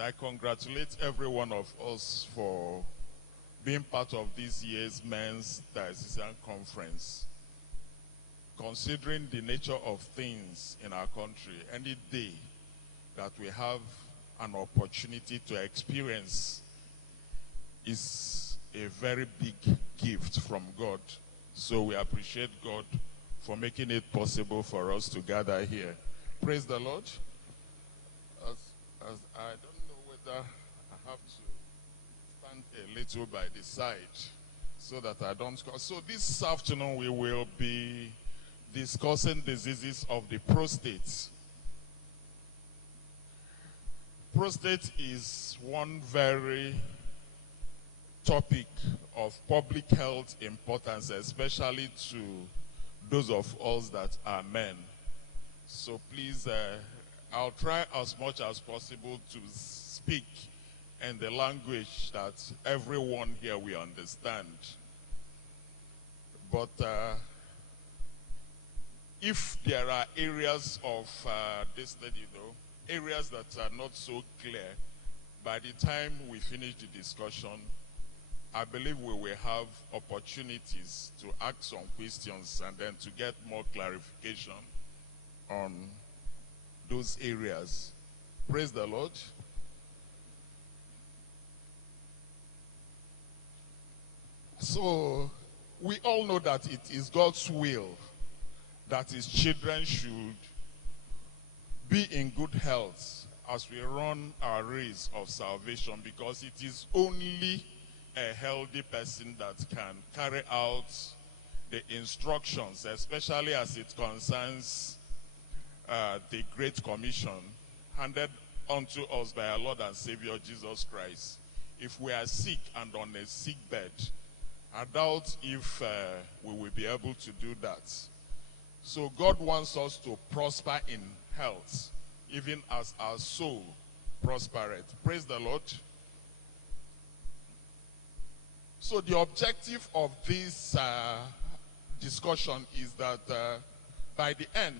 And I congratulate every one of us for being part of this year's Men's Diocesan Conference. Considering the nature of things in our country, any day that we have an opportunity to experience is a very big gift from God. So we appreciate God for making it possible for us to gather here. Praise the Lord. As I don't know whether I have to stand a little by the side so that I don't. So this afternoon we will be discussing diseases of the prostate. Prostate is one very topic of public health importance, especially to those of us that are men. So please, I'll try as much as possible to speak in the language that everyone here will understand. But if there are areas of this study, though, areas that are not so clear, by the time we finish the discussion, I believe we will have opportunities to ask some questions and then to get more clarification on those areas. Praise the Lord. So, we all know that it is God's will that his children should be in good health as we run our race of salvation, because it is only a healthy person that can carry out the instructions, especially as it concerns the Great Commission handed unto us by our Lord and Savior Jesus Christ. If we are sick and on a sick bed, I doubt if we will be able to do that. So God wants us to prosper in health, even as our soul prospereth. Praise the Lord. So the objective of this discussion is that by the end,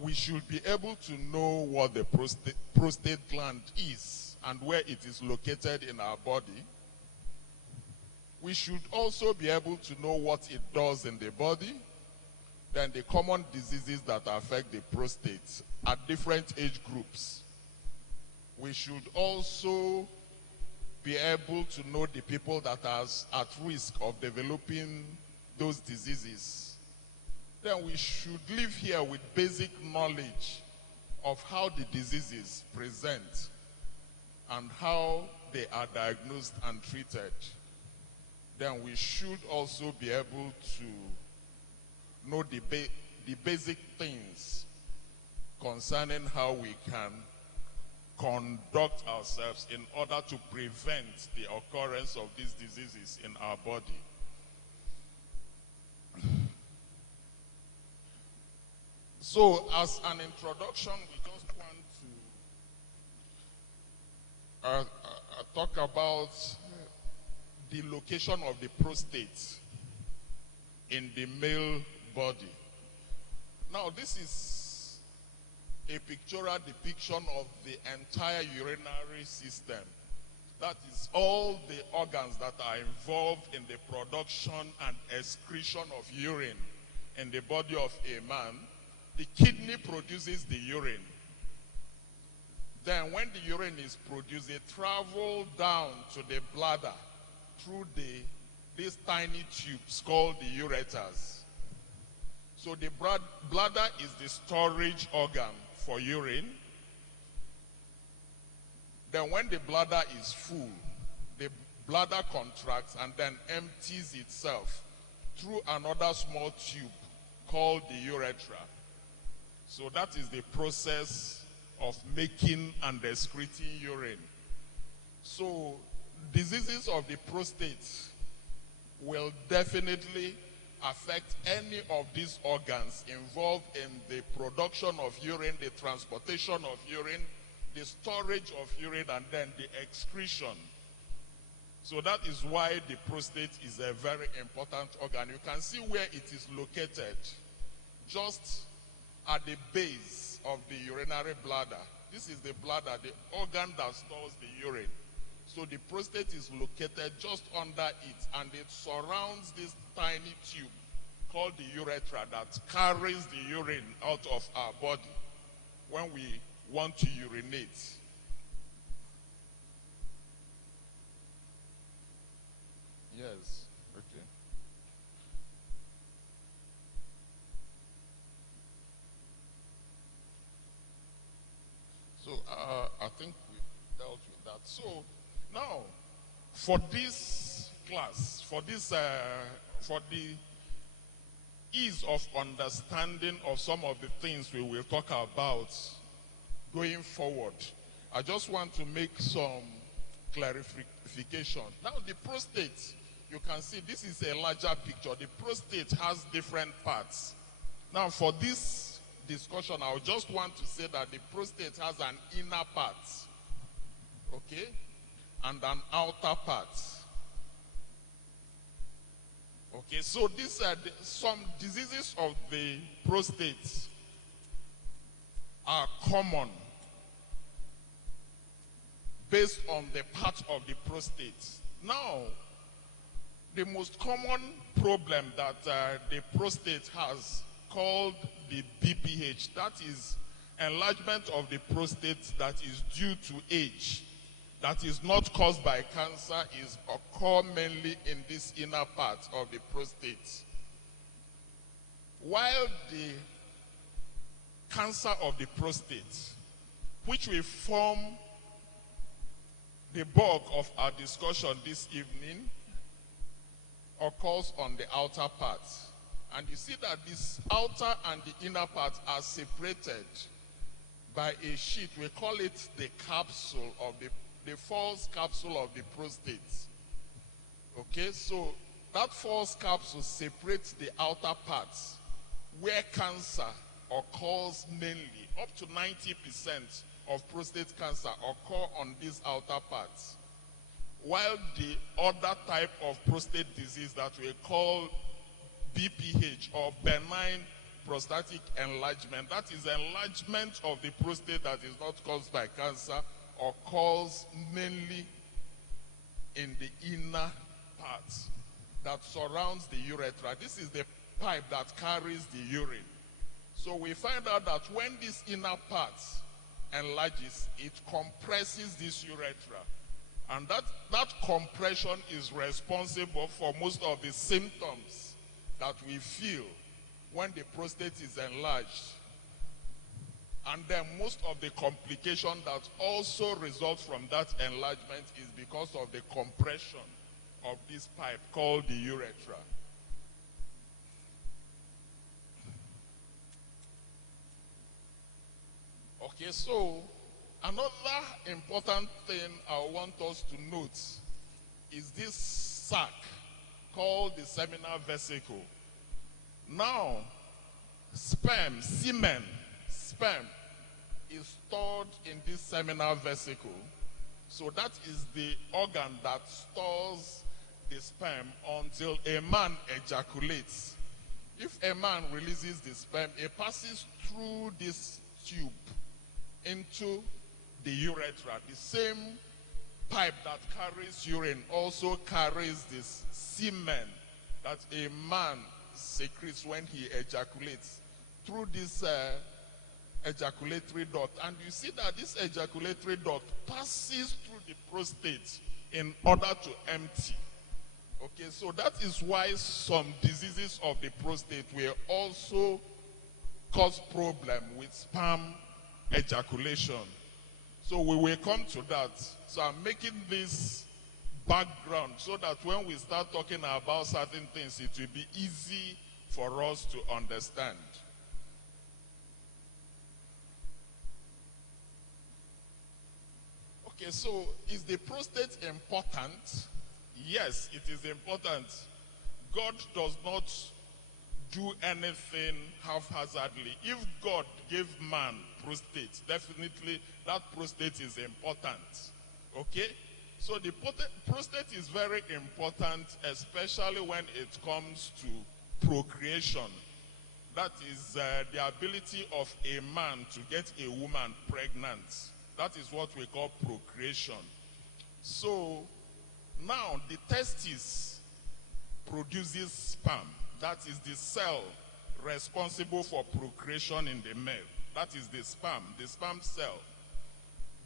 we should be able to know what the prostate gland is and where it is located in our body. We should also be able to know what it does in the body, then the common diseases that affect the prostate at different age groups. We should also be able to know the people that are at risk of developing those diseases. Then we should live here with basic knowledge of how the diseases present and how they are diagnosed and treated. Then we should also be able to know the basic things concerning how we can conduct ourselves in order to prevent the occurrence of these diseases in our body. So, as an introduction, we just want to talk about the location of the prostate in the male body. Now, this is a pictorial depiction of the entire urinary system. That is all the organs that are involved in the production and excretion of urine in the body of a man. The kidney produces the urine. Then when the urine is produced, it travels down to the bladder through these tiny tubes called the ureters. So the bladder is the storage organ for urine. Then when the bladder is full, the bladder contracts and then empties itself through another small tube called the urethra. So that is the process of making and excreting urine. So diseases of the prostate will definitely affect any of these organs involved in the production of urine, the transportation of urine, the storage of urine, and then the excretion. So that is why the prostate is a very important organ. You can see where it is located, just at the base of the urinary bladder. This is the bladder, the organ that stores the urine. So the prostate is located just under it, and it surrounds this tiny tube called the urethra that carries the urine out of our body when we want to urinate. Yes, okay. So I think we dealt with that. So now, for this class, for the ease of understanding of some of the things we will talk about going forward, I just want to make some clarification. Now, the prostate, you can see this is a larger picture. The prostate has different parts. Now, for this discussion, I just want to say that the prostate has an inner part, okay, and an outer part. Okay, so these are some diseases of the prostate are common based on the part of the prostate. Now, the most common problem that the prostate has, called the BPH, that is enlargement of the prostate that is due to age, that is not caused by cancer, is occur mainly in this inner part of the prostate. While the cancer of the prostate, which will form the bulk of our discussion this evening, occurs on the outer part. And you see that this outer and the inner part are separated by a sheet. We call it the capsule of the false capsule of the prostate. Okay, so that false capsule separates the outer parts where cancer occurs mainly. Up to 90% of prostate cancer occur on these outer parts. While the other type of prostate disease that we call BPH, or benign prostatic enlargement, that is enlargement of the prostate that is not caused by cancer, occurs mainly in the inner part that surrounds the urethra. This is the pipe that carries the urine. So we find out that when this inner part enlarges, it compresses this urethra. And that compression is responsible for most of the symptoms that we feel when the prostate is enlarged. And then most of the complication that also result from that enlargement is because of the compression of this pipe called the urethra. Okay, so another important thing I want us to note is this sac called the seminal vesicle. Now, sperm is stored in this seminal vesicle. So that is the organ that stores the sperm until a man ejaculates. If a man releases the sperm, it passes through this tube into the urethra. The same pipe that carries urine also carries this semen that a man secretes when he ejaculates through this ejaculatory duct. And you see that this ejaculatory duct passes through the prostate in order to empty. Okay, so that is why some diseases of the prostate will also cause problem with sperm ejaculation. So we will come to that. So I'm making this background so that when we start talking about certain things, it will be easy for us to understand. Okay, so is the prostate important? Yes, it is important. God does not do anything haphazardly. If God gave man prostate, definitely that prostate is important. Okay? So the prostate is very important, especially when it comes to procreation. That is the ability of a man to get a woman pregnant. That is what we call procreation. So now the testis produces sperm. That is the cell responsible for procreation in the male. That is the sperm cell.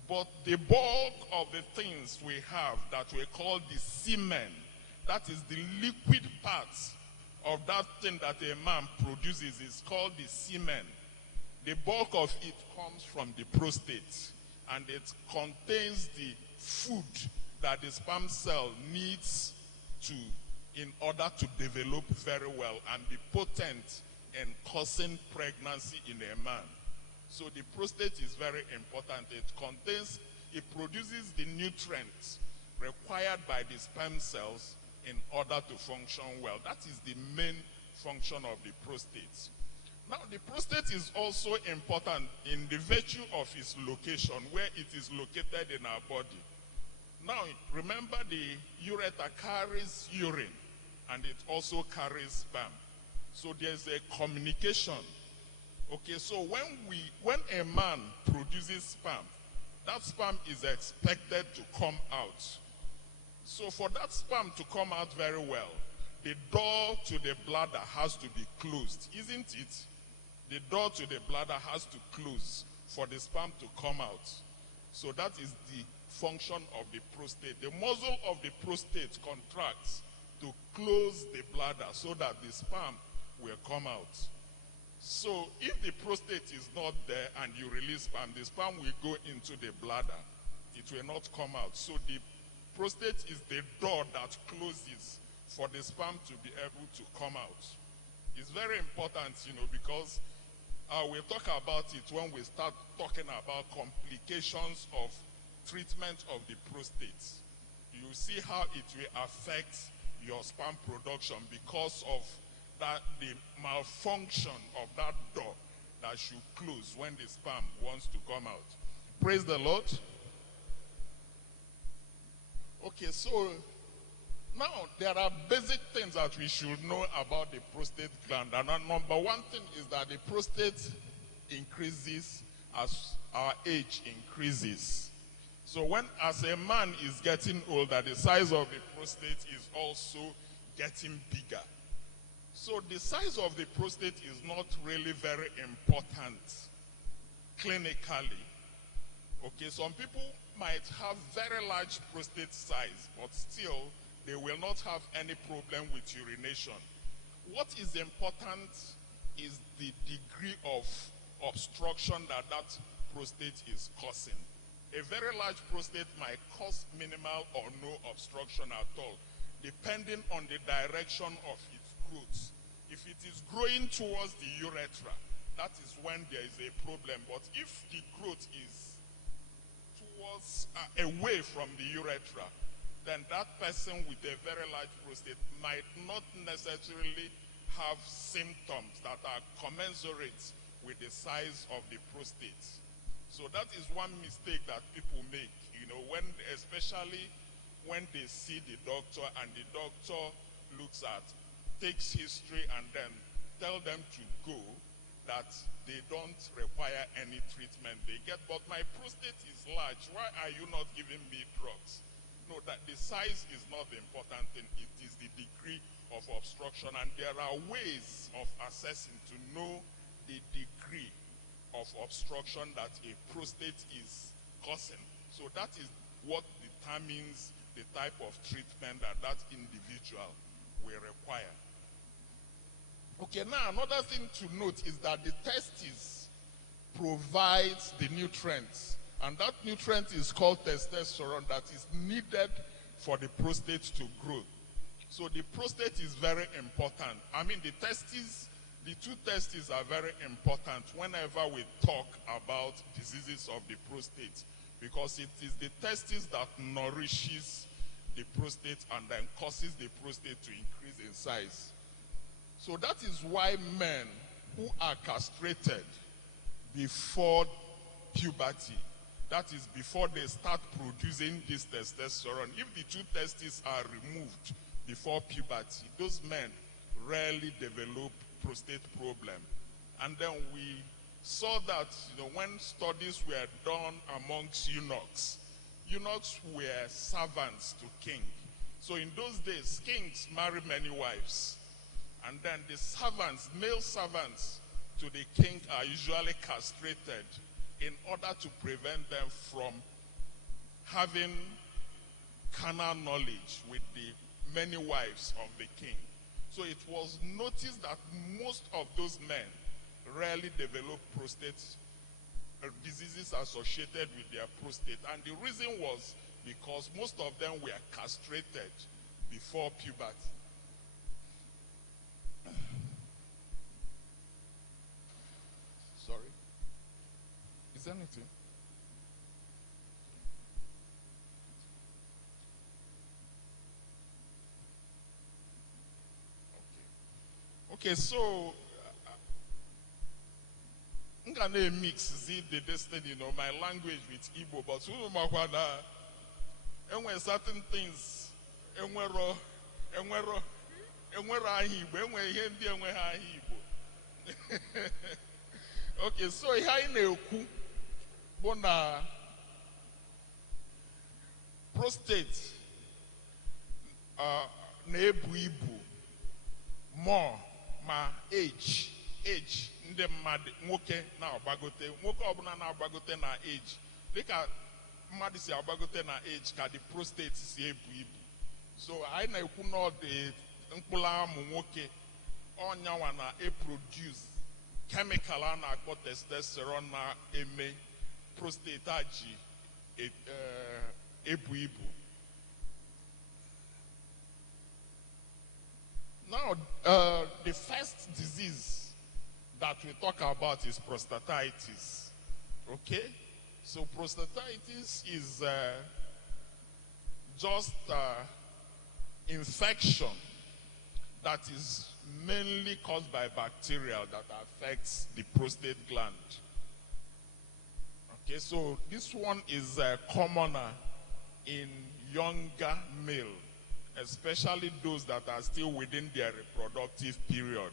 But the bulk of the things we have that we call the semen, that is the liquid part of that thing that a man produces, is called the semen. The bulk of it comes from the prostate, and it contains the food that the sperm cell needs in order to develop very well and be potent in causing pregnancy in a man. So the prostate is very important. It produces the nutrients required by the sperm cells in order to function well. That is the main function of the prostate. Now, the prostate is also important in the virtue of its location, where it is located in our body. Now, remember, the ureter carries urine, and it also carries sperm. So there's a communication. Okay, so when a man produces sperm, that sperm is expected to come out. So for that sperm to come out very well, the door to the bladder has to be closed, isn't it? The door to the bladder has to close for the sperm to come out. So that is the function of the prostate. The muscle of the prostate contracts to close the bladder so that the sperm will come out. So if the prostate is not there and you release sperm, the sperm will go into the bladder. It will not come out. So the prostate is the door that closes for the sperm to be able to come out. It's very important, because we'll talk about it when we start talking about complications of treatment of the prostate. You see how it will affect your sperm production because of the malfunction of that door that should close when the sperm wants to come out. Praise the Lord. Okay, so now there are basic things that we should know about the prostate gland. And number one thing is that the prostate increases as our age increases. So as a man is getting older, the size of the prostate is also getting bigger. So the size of the prostate is not really very important clinically. Okay, some people might have very large prostate size, but still they will not have any problem with urination. What is important is the degree of obstruction that prostate is causing. A very large prostate might cause minimal or no obstruction at all, depending on the direction of its growth. If it is growing towards the urethra, that is when there is a problem. But if the growth is towards away from the urethra, then that person with a very large prostate might not necessarily have symptoms that are commensurate with the size of the prostate. So that is one mistake that people make, especially when they see the doctor and the doctor takes history and then tell them to go, that they don't require any treatment. But my prostate is large, why are you not giving me drugs? No, that the size is not the important thing, it is the degree of obstruction. And there are ways of assessing to know the degree of obstruction that a prostate is causing. So that is what determines the type of treatment that individual will require. Okay, now another thing to note is that the testis provides the nutrients, and that nutrient is called testosterone that is needed for the prostate to grow. So the prostate is very important. The two testes are very important whenever we talk about diseases of the prostate, because it is the testis that nourishes the prostate and then causes the prostate to increase in size. So that is why men who are castrated before puberty, that is before they start producing this testosterone, if the two testes are removed before puberty, those men rarely develop prostate problem. And then we saw that when studies were done amongst eunuchs were servants to king. So in those days, kings marry many wives. And then the servants, male servants to the king, are usually castrated in order to prevent them from having carnal knowledge with the many wives of the king. So it was noticed that most of those men rarely develop prostate diseases associated with their prostate. And the reason was because most of them were castrated before puberty. Sorry. Is there anything? Okay, so I'm gonna mix the destiny, my language with Igbo, but when certain things, okay, so here in Bona prostate na-ebu ibu more ma age ndị mmadụ nwoke na-agbagote nwoke ọbụla na-agbagote na age dịka mmadụ si agbagote na age ka the prostate si ebu ibu. So anyị na-ekwu na ọ dị mkpụrụ amụ nwoke ọnyanwa na-eproduce chemical a na-akpọ testosterone na-eme prostate a ji ebu ibu. Now, the first disease that we talk about is prostatitis. Okay? So prostatitis is just infection that is mainly caused by bacteria that affects the prostate gland. Okay, so this one is commoner in younger male, especially those that are still within their reproductive period,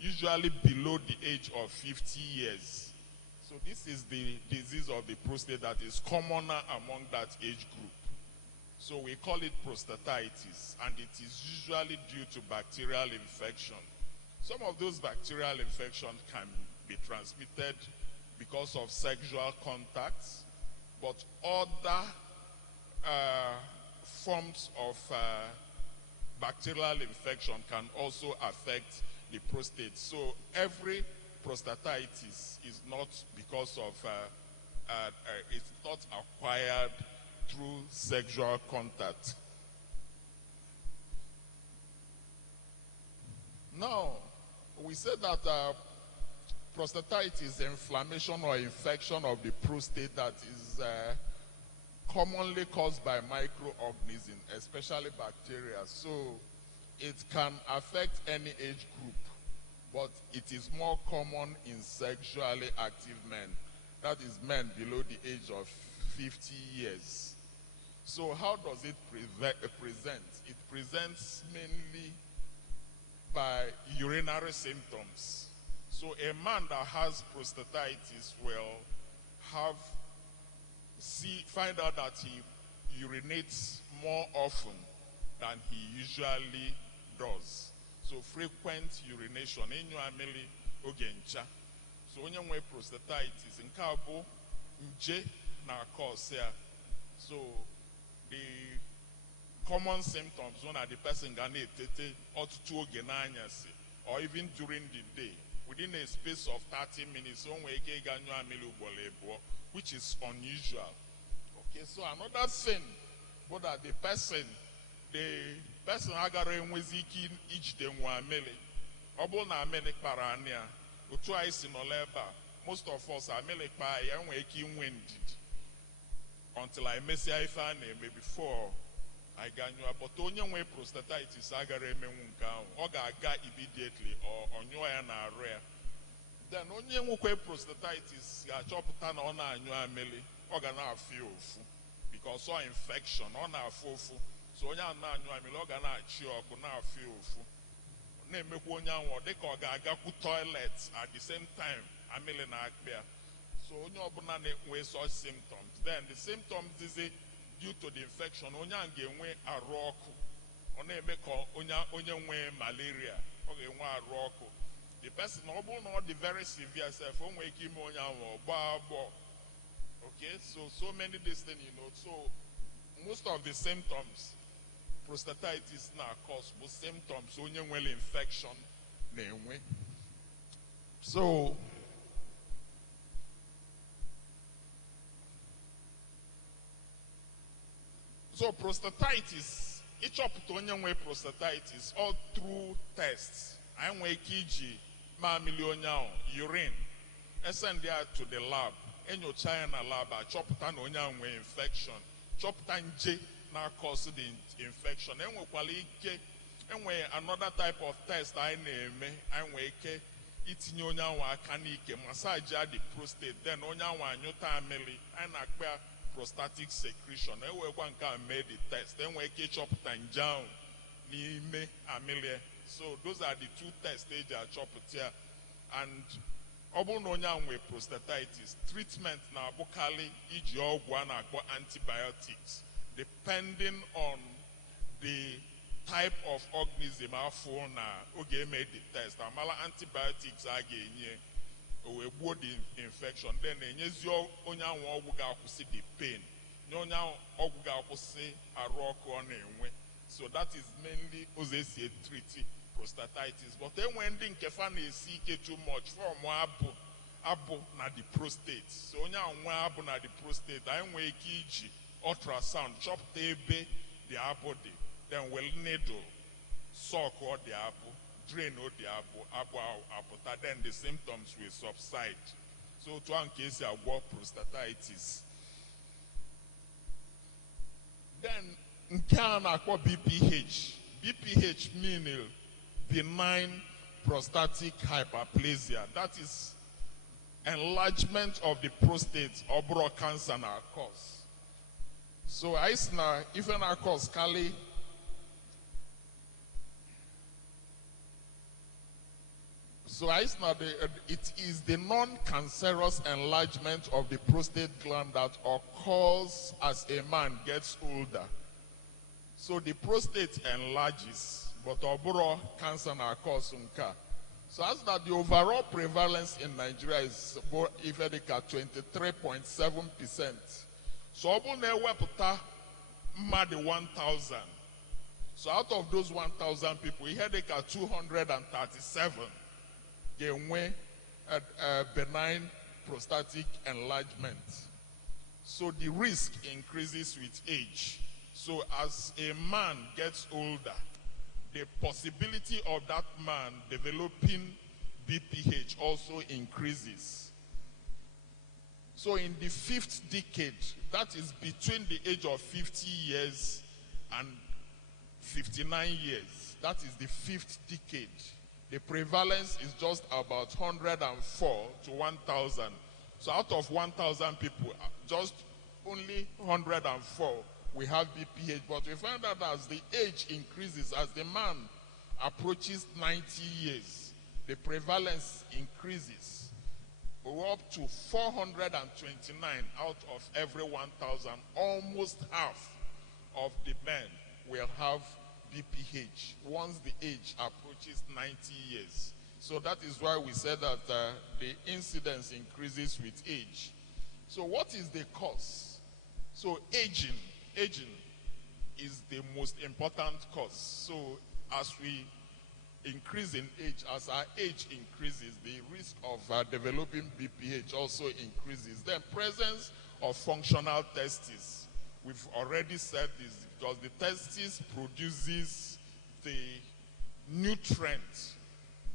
usually below the age of 50 years. So this is the disease of the prostate that is commoner among that age group. So we call it prostatitis, and it is usually due to bacterial infection. Some of those bacterial infections can be transmitted because of sexual contacts, but other forms of bacterial infection can also affect the prostate. So every prostatitis is not because of, it's not acquired through sexual contact. Now, we said that prostatitis is inflammation or infection of the prostate that is commonly caused by microorganisms, especially bacteria. So it can affect any age group, but it is more common in sexually active men. That is men below the age of 50 years. So how does it present? It presents mainly by urinary symptoms. So a man that has prostatitis will find out that he urinates more often than he usually does. So frequent urination. So when you have prostatitis, in Kabo, nje na cause here. So the common symptoms when the person or even during the day, within a space of 30 minutes, which is unusual. Okay, so another thing, but that the person agara enweziki each day mele. Obo na mele parania. Utu aisi no leba. Most of us are mele pa ya nweki winded. Until I mess I maybe before I ganyu. But onye we prostatitis agara emenwunka. Oga aga immediately or onyoya na rare. Then onye nwekwe prostatitis ga chọpụta na ọ na-anyụ amịlị, ọ ga na-afụ ofu because ọ infection, ọ na-afụ ofu. So onye a na-anyụ amịlị, ọ ga na-achị ọkụ, na-afụ ofu. Na-emekwa onye ahụ ọ dịka ọ ga-agakwu toilet at the same time amili na akpia. So onye obuna na-enwe such symptoms. Then the symptoms is due to the infection. Onye ga-enwe arụ ọkụ. Ọ na-eme ka onye nwe malaria. Ọ ga-enwe arụ ọkụ. The person ọ bụrụ na ọ dị very severe self, o nwere ike ime onye ahụ ọgbọ agbọ. Okay, so many things, you know. So most of the symptoms prostatitis na cause but symptoms onye nwere infection na-enwe. So prostatitis, ịchọpụta onye nwe prostatitis all through tests. Anyị nwere ike iji mamili onye ahụ, urine, send ya to the lab. Enyocha ya na lab, achọpụta na onye ahụ nwere infection, chọpụta nje na cause the infection. Enwekwala ike, enwe another type of test anyị na-eme. Anyị nwere ike itinye onye ahụ aka n'ike, massage ya the prostate, then onye ahụ anyụta amili, anyị na-akpọ ya prostatic secretion. Enwekwa nke a mee the test. Enwere ike ịchọpụta nje ahụ n'ime amili. So those are the two tests eji achọpụta ya. And ọ bụrụ na onye ahụ nwere prostatitis, treatment na-abụkarị iji ọgwụ a na-akpọ antibiotics, depending on the type of organism afọ na oge eme the test. Amala antibiotics a ga-enye o wee gbuo the infection, then enyezi onye ahụ ọgwụ ga-akwụsị the pain, nye onye ahụ ọgwụ ga-akwụsị arụ ọkụ ọ na-enwe. So that is mainly ụzọ esi treat prostatitis. But enwe ndị nke fa na-esi ike too much from abụ na the prostate. So onye ahụ nwe abụ na the prostate, anyị nwere ike iji ultrasound chọpụta ebe the abụ dị, then well needle suck or the abụ, drain or the abụ apụta, then the symptoms will subside. So to nke esi agwọ prostatitis. Then nke a na-akpọ BPH. BPH meaning benign prostatic hyperplasia. That is enlargement of the prostate or bro cancer na cause. So aisna if na cause kali. So aisna it is the non-cancerous enlargement of the prostate gland that occurs as a man gets older. So the prostate enlarges, but oburo cancer na cause unka. So as that the overall prevalence in Nigeria is about 23.7%. So obu na weputa mad 1,000. So out of those 1,000 people, we had 237 get benign prostatic enlargement. So the risk increases with age. So as a man gets older, the possibility of that man developing BPH also increases. So in the 5th decade, that is between the age of 50 years and 59 years, that is the 5th decade, the prevalence is just about 104 to 1,000. So out of 1,000 people, just only 104 we have BPH. But we find out as the age increases, as the man approaches 90 years, the prevalence increases. We're up to 429 out of every 1,000. Almost half of the men will have BPH once the age approaches 90 years. So that is why we said that the incidence increases with age. So what is the cause? So aging is the most important cause. So as we increase in age, as our age increases, the risk of developing BPH also increases. Then presence of functional testes. We've already said this because the testis produces the nutrient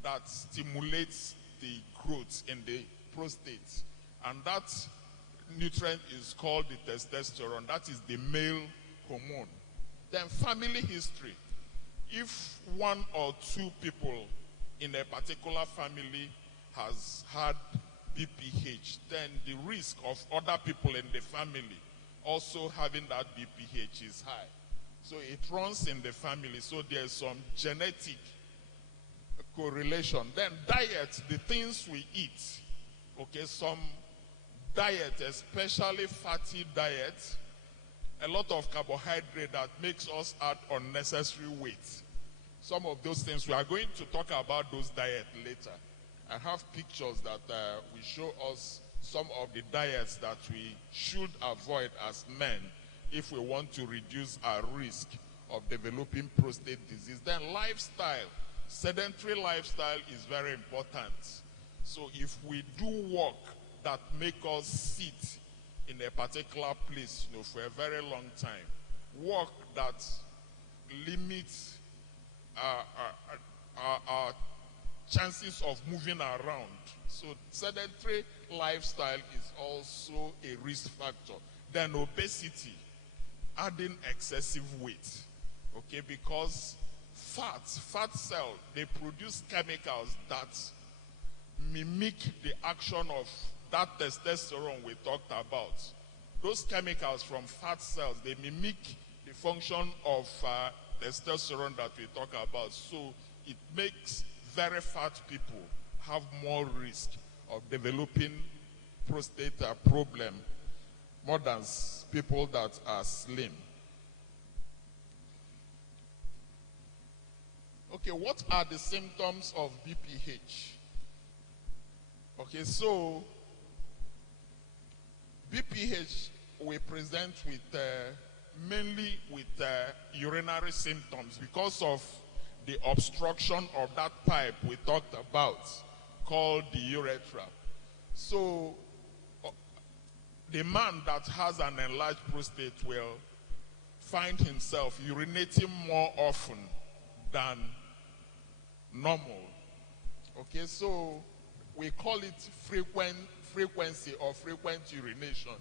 that stimulates the growth in the prostate. And that nutrient is called the testosterone. That is the male hormone. Then family history. If one or two people in a particular family has had BPH, then the risk of other people in the family also having that BPH is high. So it runs in the family. So there's some genetic correlation. Then diet, the things we eat, Okay, some diet, especially fatty diet, a lot of carbohydrate that makes us add unnecessary weight. Some of those things, we are going to talk about those diets later. I have pictures that will show us some of the diets that we should avoid as men if we want to reduce our risk of developing prostate disease. Then lifestyle, sedentary lifestyle is very important. So if we do work that make us sit in a particular place, for a very long time, work that limits our chances of moving around. So sedentary lifestyle is also a risk factor. Then obesity, adding excessive weight, okay, because fat cells, they produce chemicals that mimic the action of that testosterone we talked about. Those chemicals from fat cells, they mimic the function of testosterone that we talk about. So it makes very fat people have more risk of developing prostate problem more than people that are slim. Okay, what are the symptoms of BPH? Okay, so BPH we present with mainly with urinary symptoms because of the obstruction of that pipe we talked about called the urethra. So the man that has an enlarged prostate will find himself urinating more often than normal. Okay, so we call it frequency or frequent urination.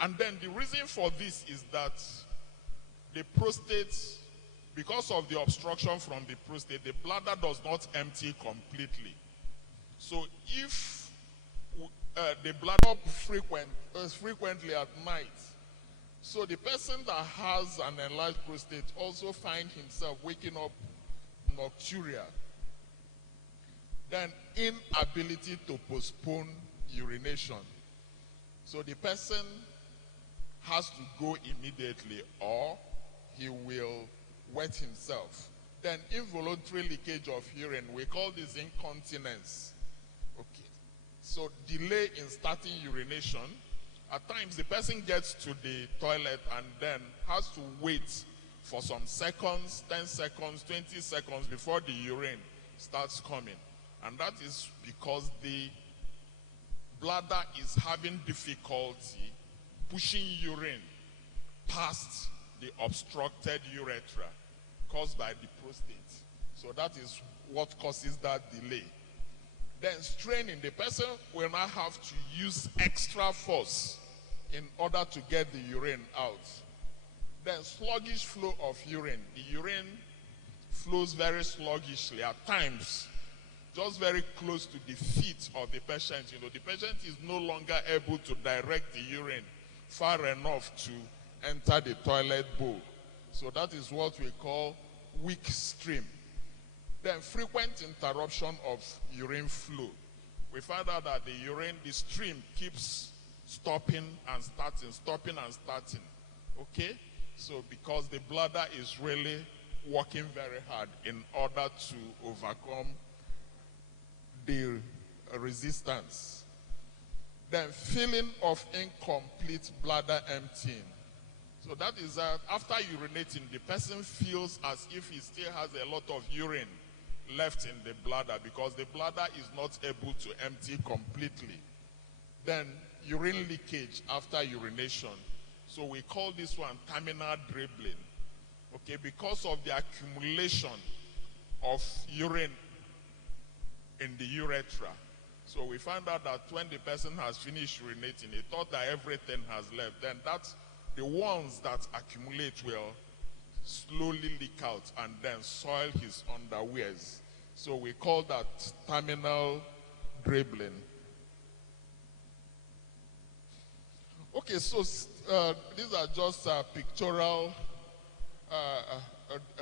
And then the reason for this is that the prostate, because of the obstruction from the prostate, the bladder does not empty completely. So if the bladder frequently at night, so the person that has an enlarged prostate also finds himself waking up nocturia. Then inability to postpone urination. So the person has to go immediately or he will wet himself. Then involuntary leakage of urine, we call this incontinence. Okay. So delay in starting urination. At times the person gets to the toilet and then has to wait for some seconds, 10 seconds, 20 seconds before the urine starts coming. And that is because the bladder is having difficulty pushing urine past the obstructed urethra caused by the prostate. So that is what causes that delay. Then straining, the person will now have to use extra force in order to get the urine out. Then sluggish flow of urine. The urine flows very sluggishly at times, just very close to the feet of the patient. The patient is no longer able to direct the urine far enough to enter the toilet bowl. So that is what we call weak stream. Then frequent interruption of urine flow. We find out that the stream keeps stopping and starting, okay? So because the bladder is really working very hard in order to overcome the resistance. Then feeling of incomplete bladder emptying. So that is that after urinating, the person feels as if he still has a lot of urine left in the bladder because the bladder is not able to empty completely. Then urine leakage after urination. So we call this one terminal dribbling. Okay, because of the accumulation of urine in the urethra. So we find out that when the person has finished urinating, he thought that everything has left. Then that's the ones that accumulate will slowly leak out and then soil his underwears. So we call that terminal dribbling. Okay, so these are just pictorial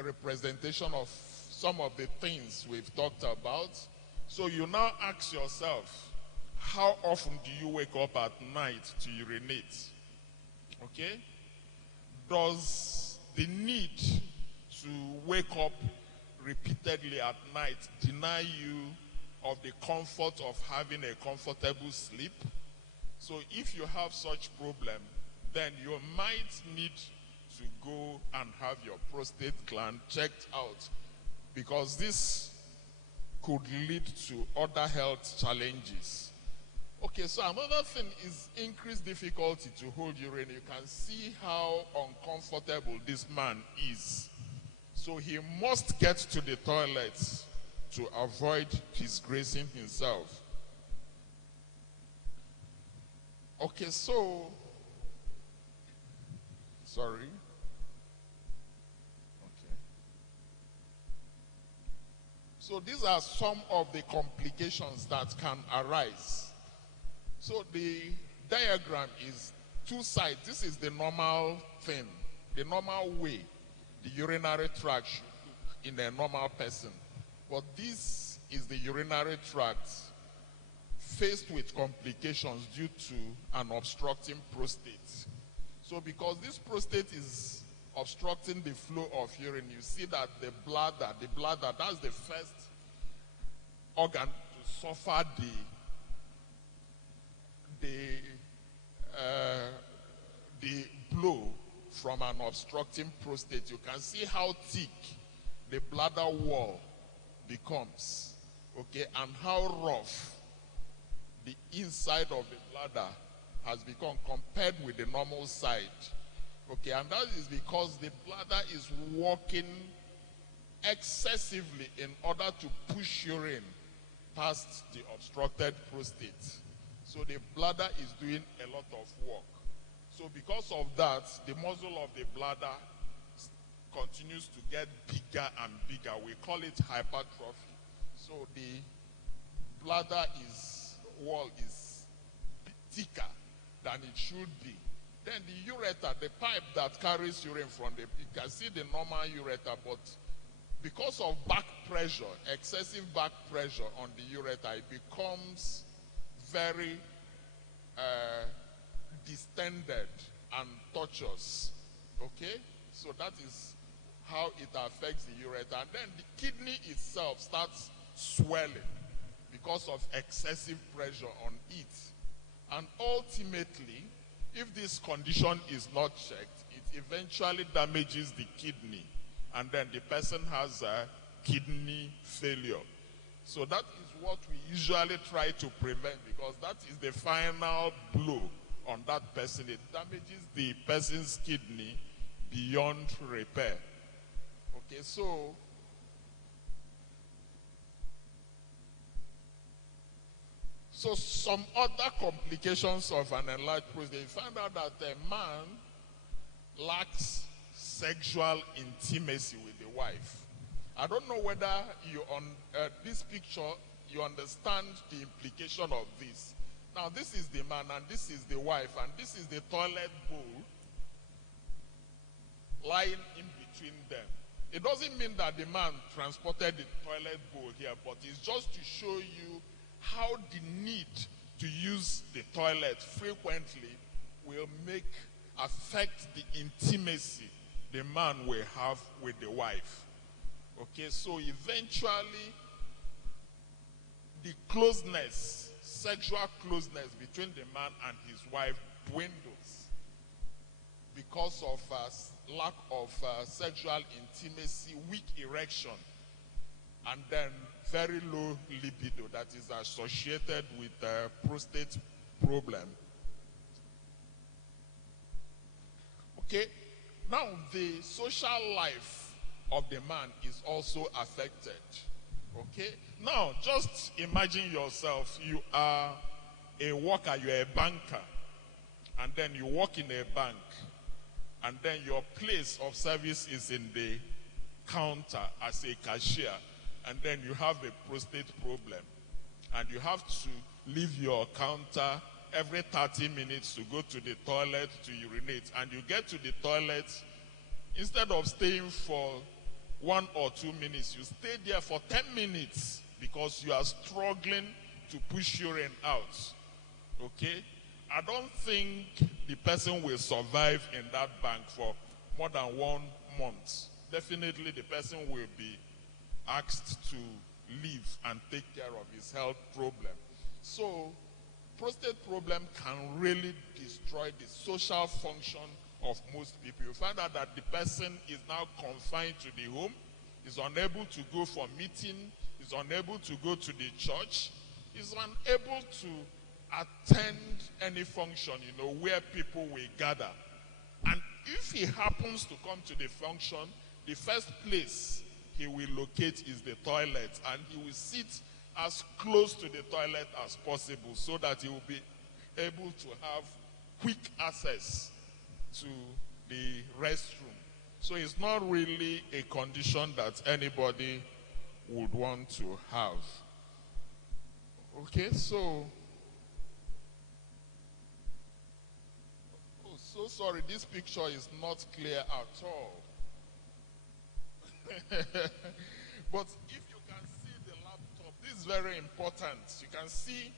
representation of some of the things we've talked about. So you now ask yourself, how often do you wake up at night to urinate? Okay? Does the need to wake up repeatedly at night deny you of the comfort of having a comfortable sleep? So if you have such problem, then you might need to go and have your prostate gland checked out, because this could lead to other health challenges. Okay, so another thing is increased difficulty to hold urine. You can see how uncomfortable this man is. So he must get to the toilet to avoid disgracing himself. Okay, so, sorry. Okay. So these are some of the complications that can arise. So the diagram is two sides. This is the normal thing, the normal way the urinary tract should look in a normal person. But this is the urinary tract faced with complications due to an obstructing prostate. So because this prostate is obstructing the flow of urine, you see that the bladder, that's the first organ to suffer the blow from an obstructing prostate. You can see how thick the bladder wall becomes, okay, and how rough the inside of the bladder has become compared with the normal side, okay, and that is because the bladder is working excessively in order to push urine past the obstructed prostate. So the bladder is doing a lot of work. So because of that, the muscle of the bladder continues to get bigger and bigger. We call it hypertrophy. So the bladder wall is thicker than it should be. Then the ureter, the pipe that carries urine from you can see the normal ureter, but because of back pressure, excessive back pressure on the ureter, it becomes very distended and tortuous. Okay? So that is how it affects the ureter. And then the kidney itself starts swelling because of excessive pressure on it. And ultimately, if this condition is not checked, it eventually damages the kidney. And then the person has a kidney failure. So that is what we usually try to prevent, because that is the final blow on that person. It damages the person's kidney beyond repair. Okay, so some other complications of an enlarged prostate. You find out that a man lacks sexual intimacy with the wife. I don't know whether you on this picture you understand the implication of this. Now this is the man and this is the wife, and this is the toilet bowl lying in between them. It doesn't mean that the man transported the toilet bowl here, but it's just to show you how the need to use the toilet frequently will affect the intimacy the man will have with the wife. Okay, so eventually the closeness, sexual closeness between the man and his wife dwindles because of lack of sexual intimacy, weak erection, and then very low libido that is associated with prostate problem. Okay, now the social life of the man is also affected. Okay, now just imagine yourself, you are a worker, you are a banker, and then you work in a bank, and then your place of service is in the counter as a cashier, and then you have a prostate problem, and you have to leave your counter every 30 minutes to go to the toilet to urinate, and you get to the toilet, instead of staying for 1 or 2 minutes, you stay there for 10 minutes because you are struggling to push urine out, okay, I don't think the person will survive in that bank for more than 1 month. Definitely the person will be asked to leave and take care of his health problem. So prostate problem can really destroy the social function of most people. You find out that the person is now confined to the home, is unable to go for meeting, is unable to go to the church, is unable to attend any function, where people will gather. And if he happens to come to the function, the first place he will locate is the toilet, and he will sit as close to the toilet as possible so that he will be able to have quick access to the restroom. So it's not really a condition that anybody would want to have. Okay, so sorry, this picture is not clear at all. But if you can see the laptop, this is very important. You can see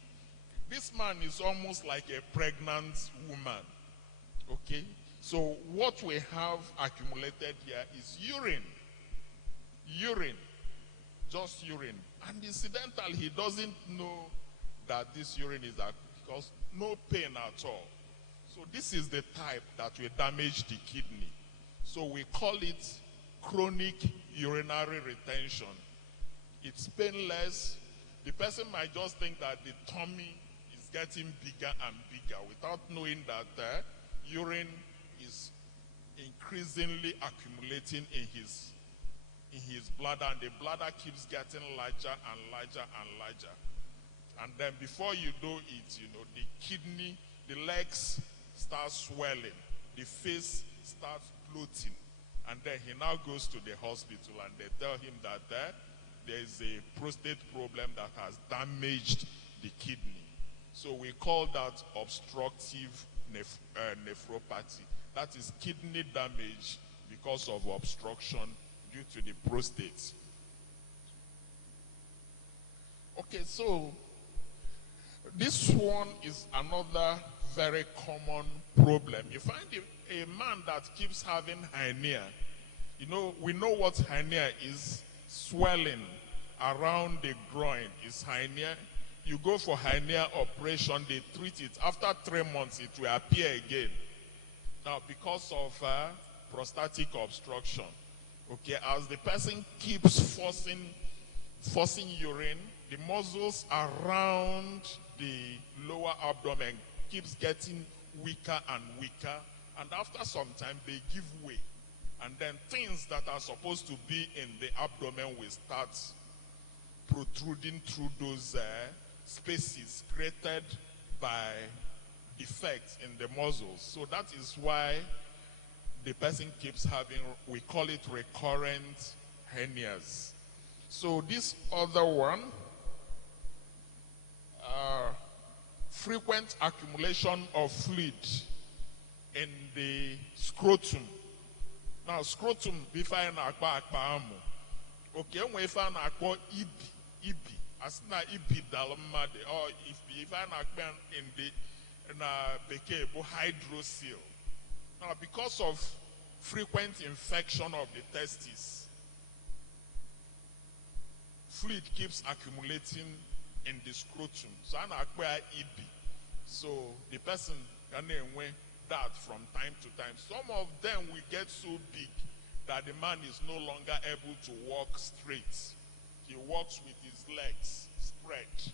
this man is almost like a pregnant woman. Okay? So what we have accumulated here is urine. Urine. Just urine. And incidentally, he doesn't know that this urine is because no pain at all. So this is the type that will damage the kidney. So we call it chronic urinary retention. It's painless. The person might just think that the tummy is getting bigger and bigger without knowing that urine is increasingly accumulating in his bladder, and the bladder keeps getting larger and larger and larger. And then before you know it, the kidney, the legs start swelling, the face starts bloating, and then he now goes to the hospital and they tell him that there is a prostate problem that has damaged the kidney. So we call that obstructive nephropathy. That is kidney damage because of obstruction due to the prostate. Okay, so this one is another very common problem. You find a man that keeps having hernia. We know what hernia is. Swelling around the groin is hernia. You go for hernia operation, they treat it. After 3 months, it will appear again. Now, because of prostatic obstruction, okay, as the person keeps forcing urine, the muscles around the lower abdomen keeps getting weaker and weaker, and after some time they give way, and then things that are supposed to be in the abdomen will start protruding through those spaces created by defects in the muscles. So that is why the person keeps having, we call it recurrent hernias. So this other one, frequent accumulation of fluid in the scrotum. Now scrotum, if I okay, if I ibi, as na ibi dalmade, or if I in the bekebo hydrocele. Now because of frequent infection of the testes, fluid keeps accumulating in the scrotum. So so the person can wear that from time to time. Some of them will get so big that the man is no longer able to walk straight. He walks with his legs spread.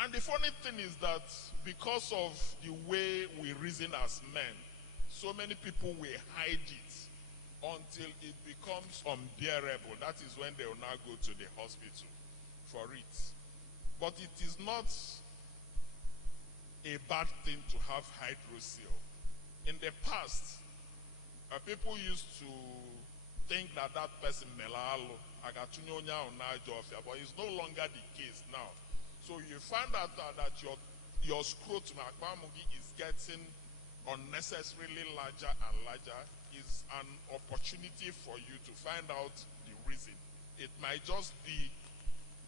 And the funny thing is that because of the way we reason as men, so many people will hide it until it becomes unbearable. That is when they will now go to the hospital for it. But it is not a bad thing to have hydrocele. In the past, people used to think that that person melalo, but it's no longer the case now. So you find out that your scrotum is getting unnecessarily larger and larger. Is an opportunity for you to find out the reason. It might just be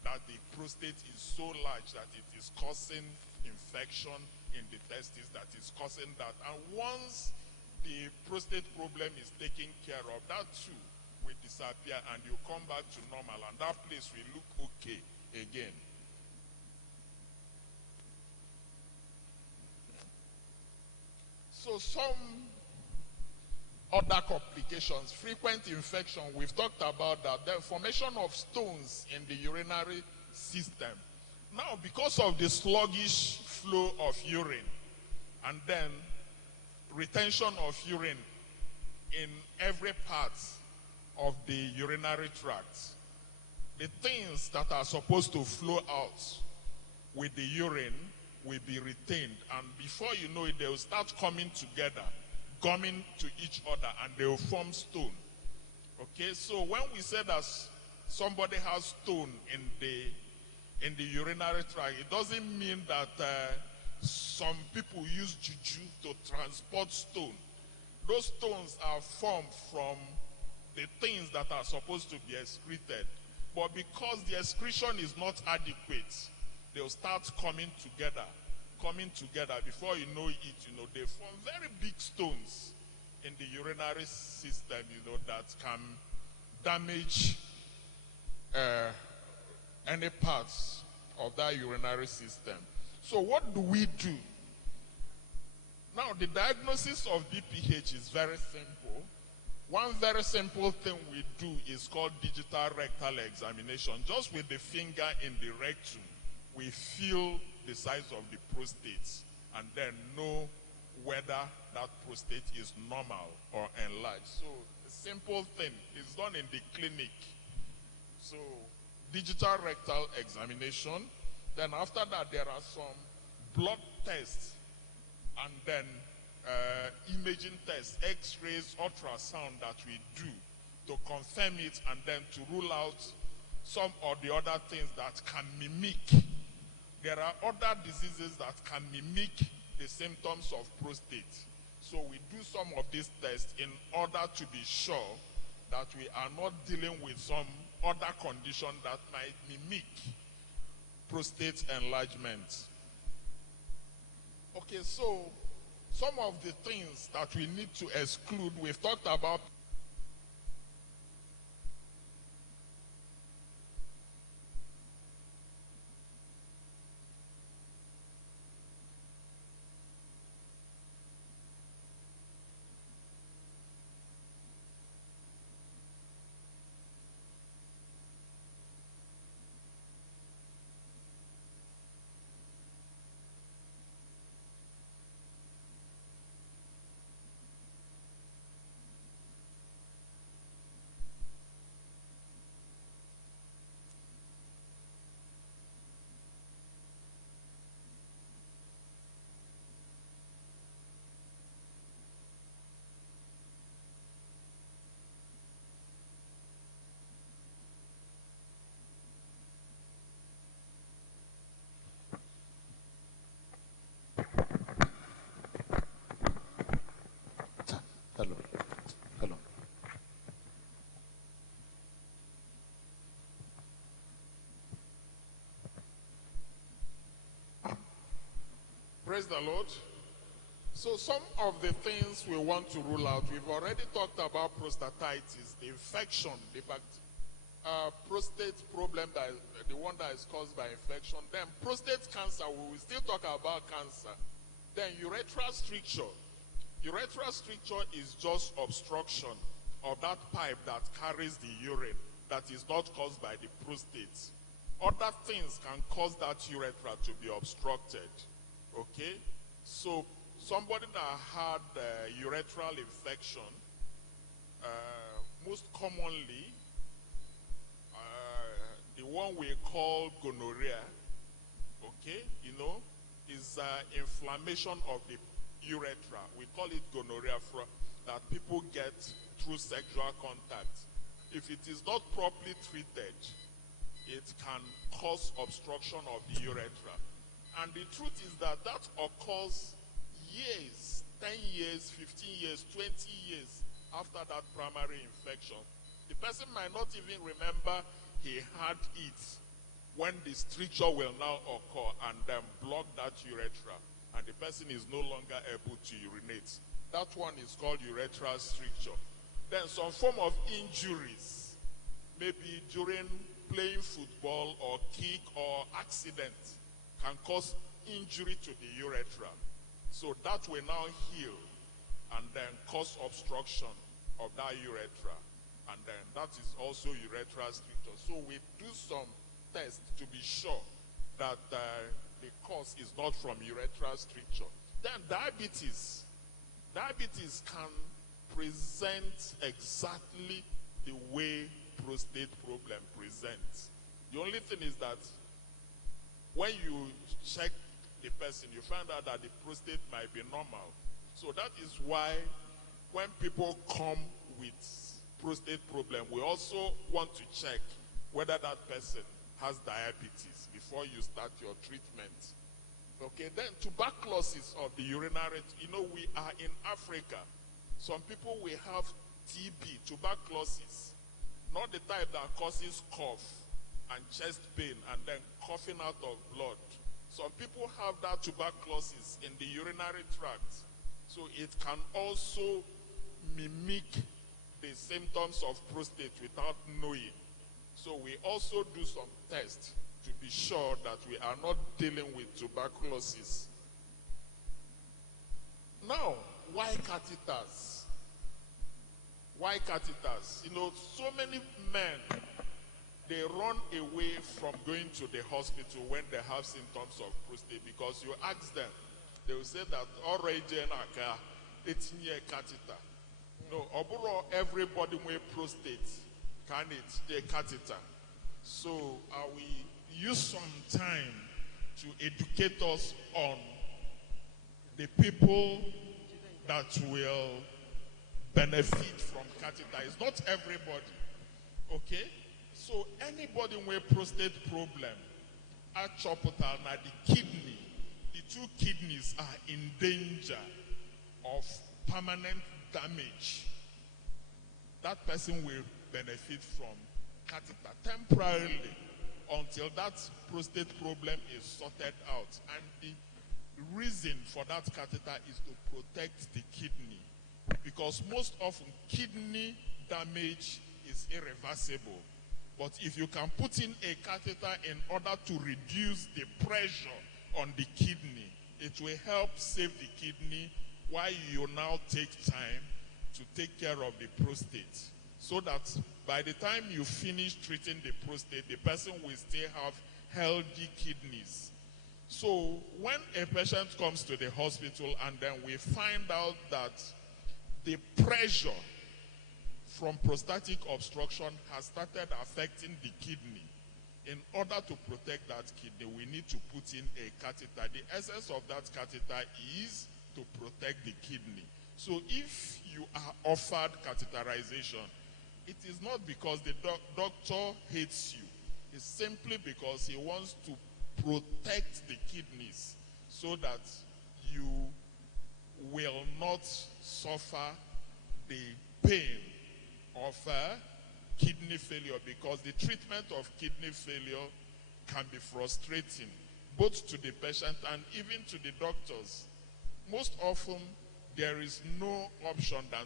that the prostate is so large that it is causing infection in the testes, that is causing that. And once the prostate problem is taken care of, that too will disappear and you come back to normal, and that place will look okay again. So some other complications, frequent infection, we've talked about that. The formation of stones in the urinary system. Now, because of the sluggish flow of urine and then retention of urine in every part of the urinary tract, the things that are supposed to flow out with the urine will be retained, and before you know it, they will start coming together, gumming to each other, and they will form stone. Okay, so when we say that somebody has stone in the urinary tract, it doesn't mean that some people use juju to transport stone. Those stones are formed from the things that are supposed to be excreted, but because the excretion is not adequate, they'll start coming together. Before you know it, they form very big stones in the urinary system, that can damage any parts of that urinary system. So what do we do? Now, the diagnosis of BPH is very simple. One very simple thing we do is called digital rectal examination. Just with the finger in the rectum, we feel the size of the prostate and then know whether that prostate is normal or enlarged. So a simple thing is done in the clinic. So digital rectal examination. Then after that, there are some blood tests and then imaging tests, x-rays, ultrasound that we do to confirm it and then to rule out some of the other things that can mimic. There are other diseases that can mimic the symptoms of prostate. So we do some of these tests in order to be sure that we are not dealing with some other condition that might mimic prostate enlargement. Okay, so some of the things that we need to exclude, we've talked about. Hello. Praise the Lord. So some of the things we want to rule out, we've already talked about prostatitis, the infection, the prostate problem, the one that is caused by infection. Then prostate cancer, we will still talk about cancer. Then urethral stricture. Urethral stricture is just obstruction of that pipe that carries the urine that is not caused by the prostate. Other things can cause that urethra to be obstructed. Okay? So somebody that had urethral infection, most commonly, the one we call gonorrhea, okay, is inflammation of the urethra. We call it gonorrhea that people get through sexual contact. If it is not properly treated, it can cause obstruction of the urethra. And the truth is that occurs years, 10 years, 15 years, 20 years after that primary infection. The person might not even remember he had it when the stricture will now occur and then block that urethra, and the person is no longer able to urinate. That one is called urethral stricture. Then some form of injuries, maybe during playing football or kick or accident, can cause injury to the urethra. So that will now heal and then cause obstruction of that urethra. And then that is also urethral stricture. So we do some tests to be sure that the cause is not from urethral stricture. Then diabetes. Diabetes can present exactly the way prostate problem presents. The only thing is that when you check the person, you find out that the prostate might be normal. So that is why when people come with prostate problem, we also want to check whether that person has diabetes before you start your treatment. Okay, then tuberculosis of the urinary, we are in Africa. Some people will have TB, tuberculosis, not the type that causes cough and chest pain and then coughing out of blood. Some people have that tuberculosis in the urinary tract. So it can also mimic the symptoms of prostate without knowing. So we also do some tests to be sure that we are not dealing with tuberculosis. Now, why catheters? Why catheters? So many men, they run away from going to the hospital when they have symptoms of prostate because you ask them, they will say that already it's near catheter. No, everybody with prostate can it the catheter. So we use some time to educate us on the people that will benefit from catheter. It's not everybody. Okay? So anybody with prostate problem, achopotal na the kidney, the two kidneys are in danger of permanent damage. That person will benefit from catheter temporarily until that prostate problem is sorted out. And the reason for that catheter is to protect the kidney, because most often kidney damage is irreversible. But if you can put in a catheter in order to reduce the pressure on the kidney, it will help save the kidney while you now take time to take care of the prostate. So that by the time you finish treating the prostate, the person will still have healthy kidneys. So when a patient comes to the hospital and then we find out that the pressure from prostatic obstruction has started affecting the kidney, in order to protect that kidney, we need to put in a catheter. The essence of that catheter is to protect the kidney. So if you are offered catheterization, it is not because the doctor hates you. It's simply because he wants to protect the kidneys so that you will not suffer the pain of kidney failure, because the treatment of kidney failure can be frustrating both to the patient and even to the doctors. Most often, there is no option than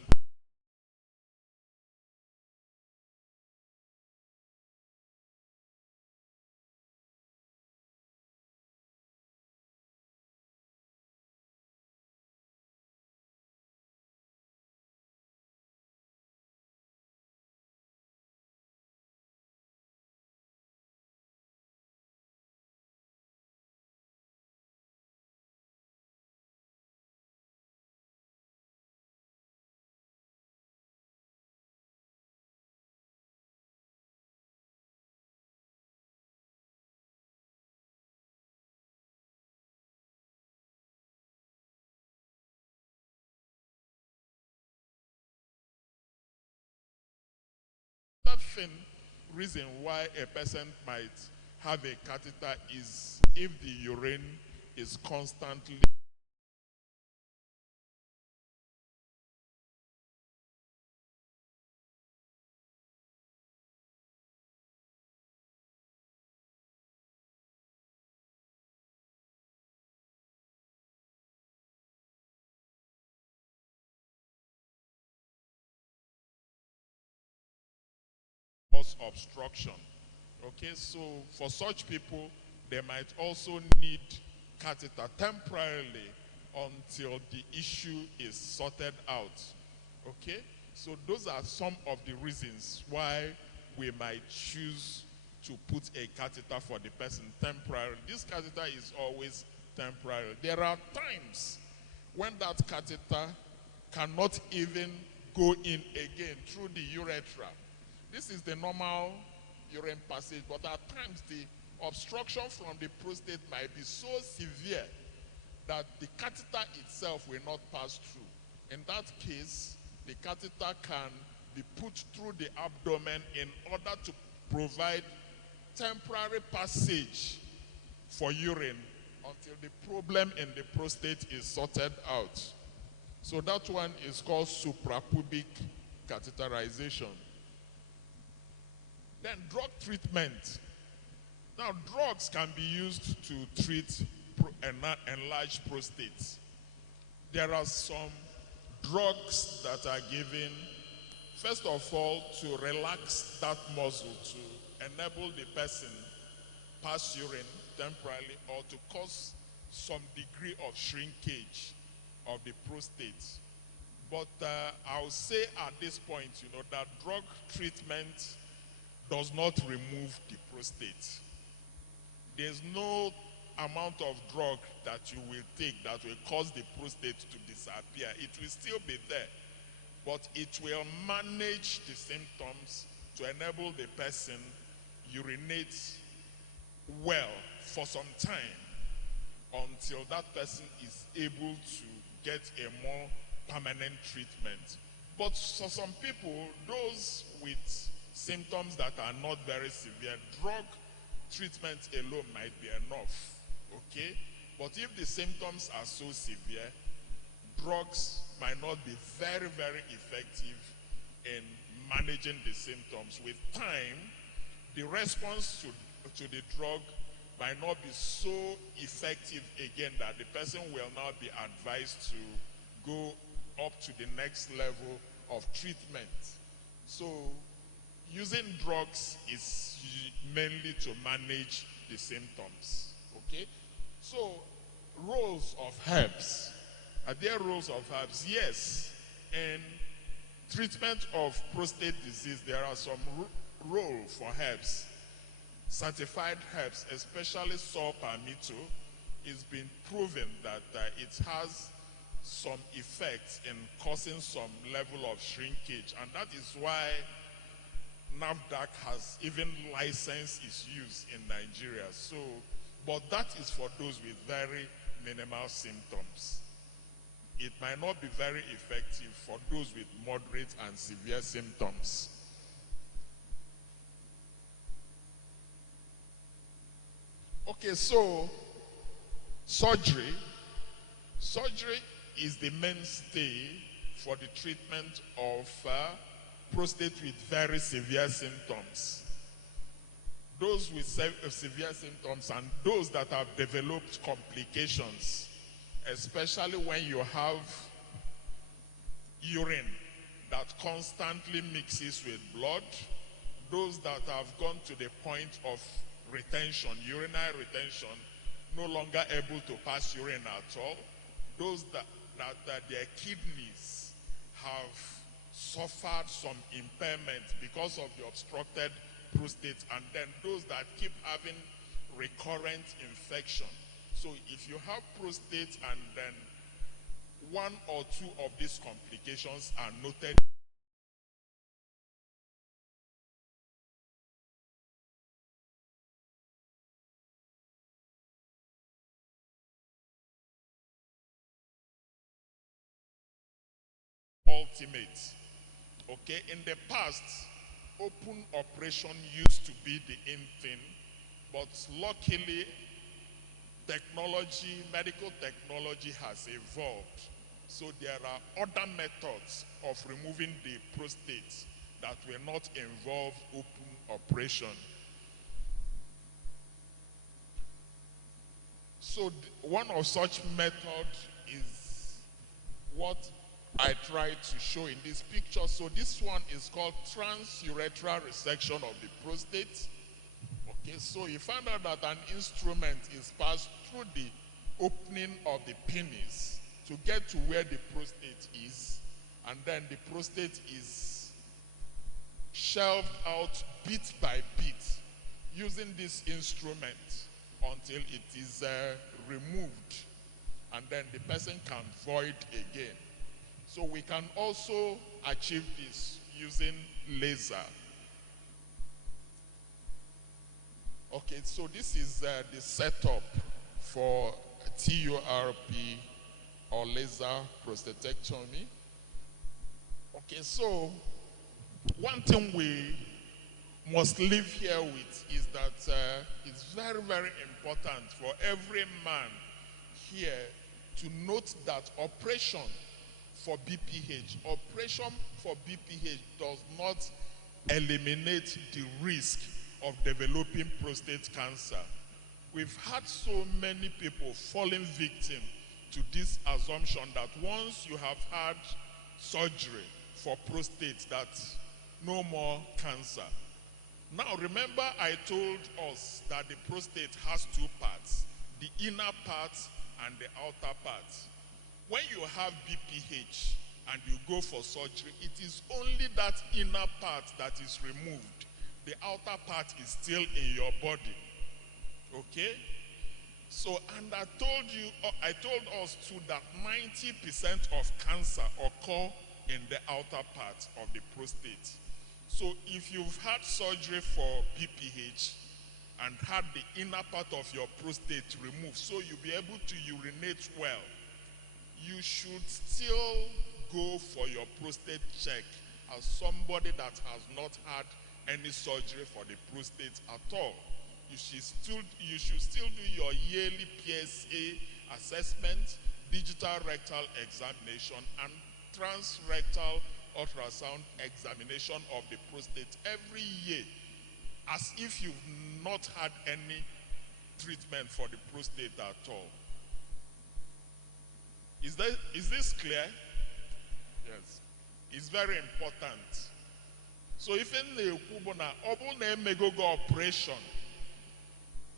reason why a person might have a catheter is if the urine is constantly cause obstruction. Okay, so for such people, they might also need catheter temporarily until the issue is sorted out. Okay, so those are some of the reasons why we might choose to put a catheter for the person temporarily. This catheter is always temporary. There are times when that catheter cannot even go in again through the urethra. This is the normal urine passage, but at times the obstruction from the prostate might be so severe that the catheter itself will not pass through. In that case, the catheter can be put through the abdomen in order to provide temporary passage for urine until the problem in the prostate is sorted out. So that one is called suprapubic catheterization. Then drug treatment. Now, drugs can be used to treat enlarged prostates. There are some drugs that are given, first of all, to relax that muscle, to enable the person pass urine temporarily, or to cause some degree of shrinkage of the prostate. But I'll say at this point, that drug treatment does not remove the prostate. There's no amount of drug that you will take that will cause the prostate to disappear. It will still be there, but it will manage the symptoms to enable the person urinate well for some time until that person is able to get a more permanent treatment. But for some people, those with symptoms that are not very severe, drug treatment alone might be enough, okay? But if the symptoms are so severe, drugs might not be very, very effective in managing the symptoms. With time, the response to the drug might not be so effective again that the person will now be advised to go up to the next level of treatment. So using drugs is mainly to manage the symptoms, okay? So roles of herbs. Are there roles of herbs? Yes. In treatment of prostate disease, there are some roles for herbs. Certified herbs, especially saw palmetto, it's been proven that it has some effects in causing some level of shrinkage, and that is why NAFDAC has even licensed its use in Nigeria. So, but that is for those with very minimal symptoms. It might not be very effective for those with moderate and severe symptoms. Okay, so surgery. Surgery is the mainstay for the treatment of prostate with very severe symptoms. Those with severe symptoms and those that have developed complications, especially when you have urine that constantly mixes with blood, those that have gone to the point of retention, urinary retention, no longer able to pass urine at all, those that their kidneys have suffered some impairment because of the obstructed prostate, and then those that keep having recurrent infection. So if you have prostate and then one or two of these complications are noted, ultimate. Okay, in the past, open operation used to be the in thing, but luckily, medical technology has evolved. So there are other methods of removing the prostate that will not involve open operation. So one of such methods is what I tried to show in this picture. So this one is called transurethral resection of the prostate. Okay, so you find out that an instrument is passed through the opening of the penis to get to where the prostate is, and then the prostate is shelved out bit by bit using this instrument until it is removed, and then the person can void again. So we can also achieve this using laser. Okay, so this is the setup for TURP or laser prostatectomy. Okay, so one thing we must live here with is that it's very, very important for every man here to note that operation for BPH does not eliminate the risk of developing prostate cancer. We've had so many people falling victim to this assumption that once you have had surgery for prostate, that no more cancer. Now remember, I told us that the prostate has two parts, the inner part and the outer part. When you have BPH and you go for surgery, it is only that inner part that is removed. The outer part is still in your body. Okay? So, and I told us too that 90% of cancer occur in the outer part of the prostate. So if you've had surgery for BPH and had the inner part of your prostate removed so you'll be able to urinate well, you should still go for your prostate check as somebody that has not had any surgery for the prostate at all. You should still do your yearly PSA assessment, digital rectal examination, and transrectal ultrasound examination of the prostate every year, as if you've not had any treatment for the prostate at all. Is this clear? Yes. It's very important. So if in the kubona obuna megogo operation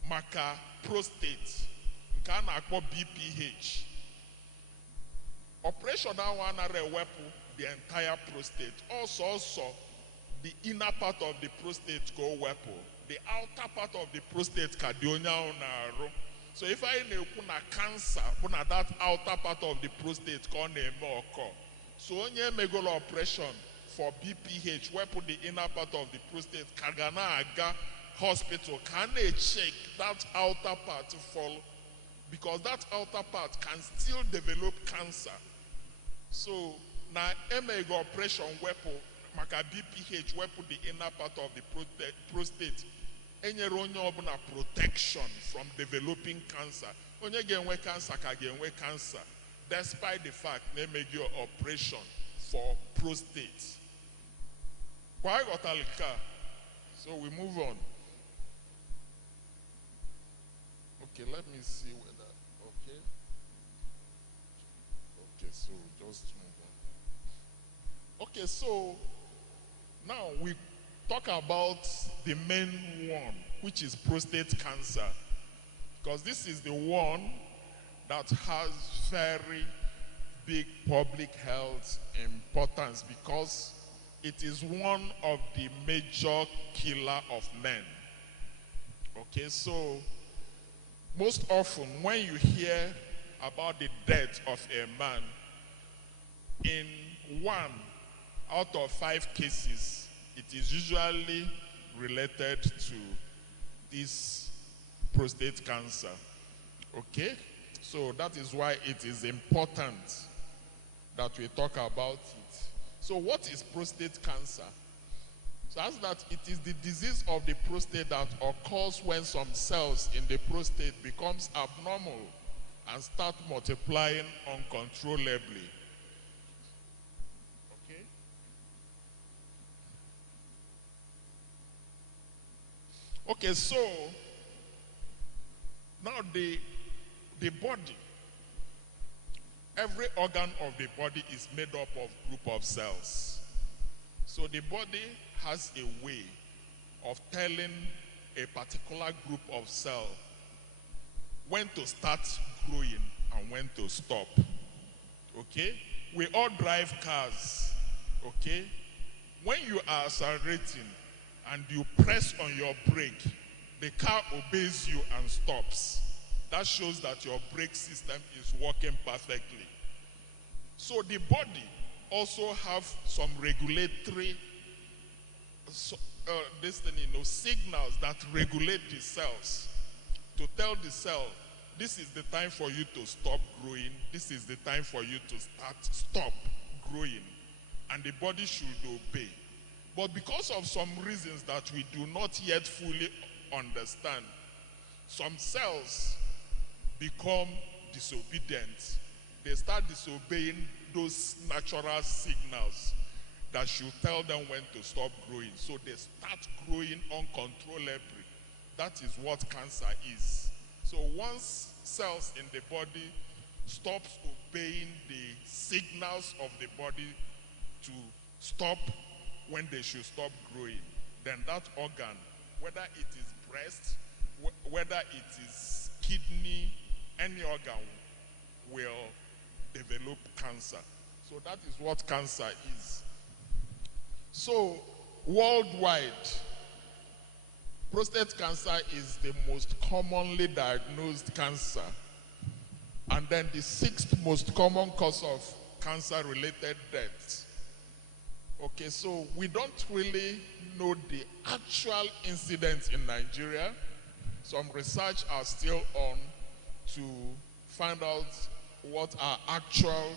maka prostate nkana akpo BPH operation that one are weapon the entire prostate. Also the inner part of the prostate go weapon. The outer part of the prostate kadionya onaro. So if I know cancer, that outer part of the prostate can occur. So only megolo operation for BPH, where put the inner part of the prostate, Kagana Aga Hospital, can they check that outer part to fall? Because that outer part can still develop cancer. So now emego operation weapon, maka BPH, where put the inner part of the prostate. Any protection from developing cancer. Onye genwe cancer ka genwe cancer, despite the fact they make your operation for prostate. Why got alika? So we move on. Okay, let me see whether okay. Okay, so just move on. Okay, so now we talk about the main one, which is prostate cancer, because this is the one that has very big public health importance, because it is one of the major killer of men. Okay, so most often when you hear about the death of a man, in 1 out of 5 cases, it is usually related to this prostate cancer. Okay? So that is why it is important that we talk about it. So what is prostate cancer? So as that it is the disease of the prostate that occurs when some cells in the prostate becomes abnormal and start multiplying uncontrollably. Okay, so now the body Every organ of the body is made up of group of cells. So the body has a way of telling a particular group of cells when to start growing and when to stop. Okay? We all drive cars. Okay? When you are accelerating and you press on your brake, the car obeys you and stops. That shows that your brake system is working perfectly. So the body also have some regulatory signals that regulate the cells to tell the cell, this is the time for you to stop growing, this is the time for you to stop growing, and the body should obey. But because of some reasons that we do not yet fully understand, some cells become disobedient. They start disobeying those natural signals that should tell them when to stop growing. So they start growing uncontrollably. That is what cancer is. So once cells in the body stops obeying the signals of the body to stop when they should stop growing, then that organ, whether it is breast, whether it is kidney, any organ will develop cancer. So that is what cancer is. So worldwide, prostate cancer is the most commonly diagnosed cancer. And then the 6th most common cause of cancer-related deaths. Okay, so we don't really know the actual incidence in Nigeria. Some research are still on to find out what our actual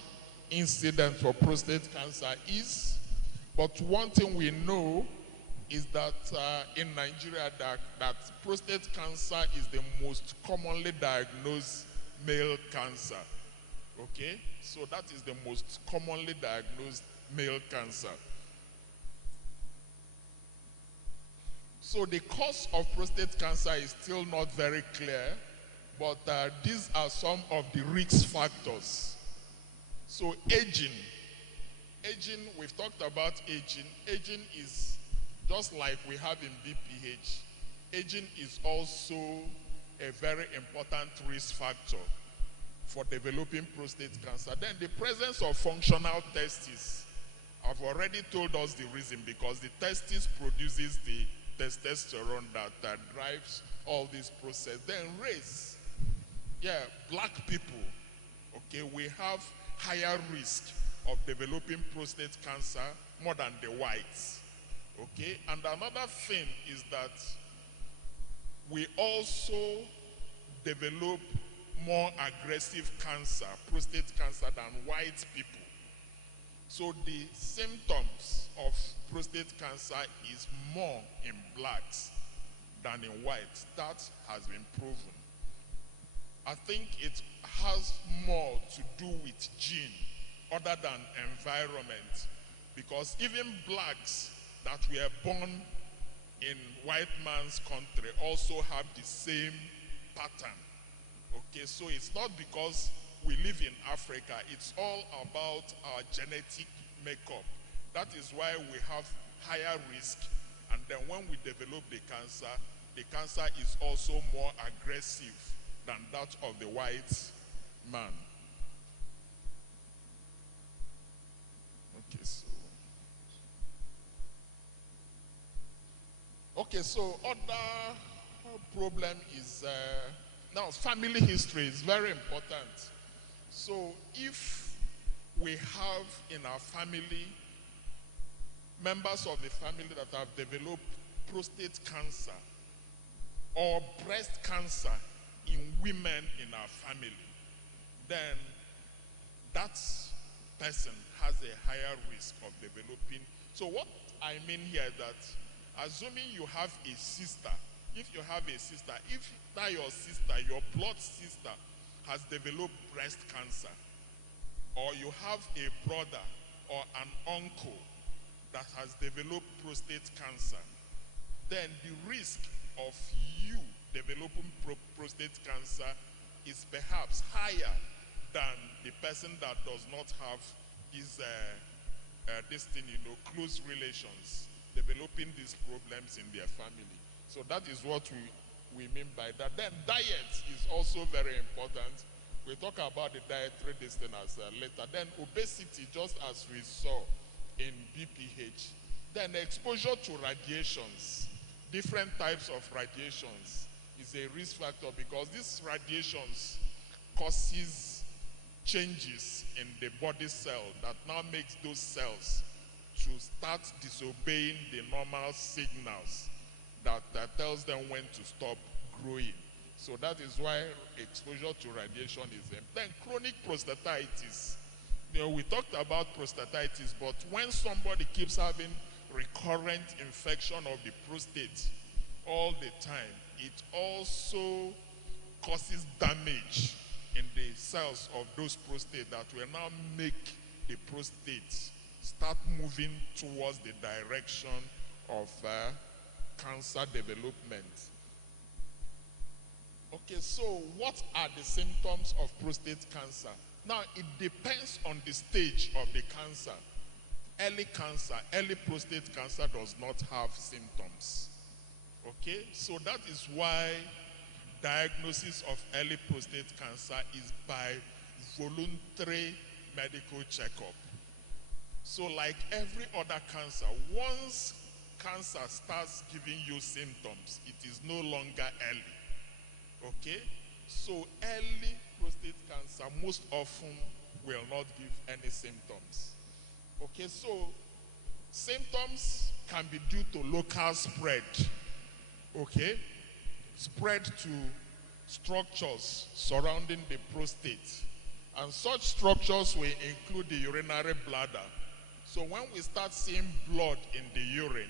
incidence for prostate cancer is. But one thing we know is that in Nigeria that prostate cancer is the most commonly diagnosed male cancer. Okay? So that is the most commonly diagnosed male cancer. So the cause of prostate cancer is still not very clear, but these are some of the risk factors. So aging, we've talked about aging. Aging is just like we have in BPH. Aging is also a very important risk factor for developing prostate cancer. Then the presence of functional testes. I've already told us the reason, because the testis produces the testosterone that drives all this process. Then race. Yeah, black people, okay, we have higher risk of developing prostate cancer more than the whites. Okay, and another thing is that we also develop more aggressive cancer, prostate cancer, than white people. So the symptoms of prostate cancer is more in blacks than in whites. That has been proven. I think it has more to do with gene other than environment, because even blacks that were born in white man's country also have the same pattern. Okay, so it's not because we live in Africa, it's all about our genetic makeup. That is why we have higher risk, and then when we develop the cancer is also more aggressive than that of the white man. Okay, so other problem is now family history is very important. So if we have in our family members of the family that have developed prostate cancer or breast cancer in women in our family, then that person has a higher risk of developing. So what I mean here is that assuming you have a sister, if you have a sister, if that your sister, your blood sister, has developed breast cancer, or you have a brother or an uncle that has developed prostate cancer, then the risk of you developing prostate cancer is perhaps higher than the person that does not have this thing, close relations, developing these problems in their family. So that is what we mean by that. Then diet is also very important. We'll talk about the dietary distance later. Then obesity, just as we saw in BPH. Then exposure to radiations, different types of radiations, is a risk factor because these radiations causes changes in the body cell that now makes those cells to start disobeying the normal signals that tells them when to stop growing. So that is why exposure to radiation is there. Then chronic prostatitis. We talked about prostatitis, but when somebody keeps having recurrent infection of the prostate all the time, it also causes damage in the cells of those prostate that will now make the prostate start moving towards the direction of cancer development. Okay, so what are the symptoms of prostate cancer? Now, it depends on the stage of the cancer. Early prostate cancer does not have symptoms. Okay, so that is why diagnosis of early prostate cancer is by voluntary medical checkup. So like every other cancer, once cancer starts giving you symptoms, it is no longer early. Okay? So early prostate cancer most often will not give any symptoms. Okay, so symptoms can be due to local spread. Okay? Spread to structures surrounding the prostate. And such structures will include the urinary bladder. So when we start seeing blood in the urine,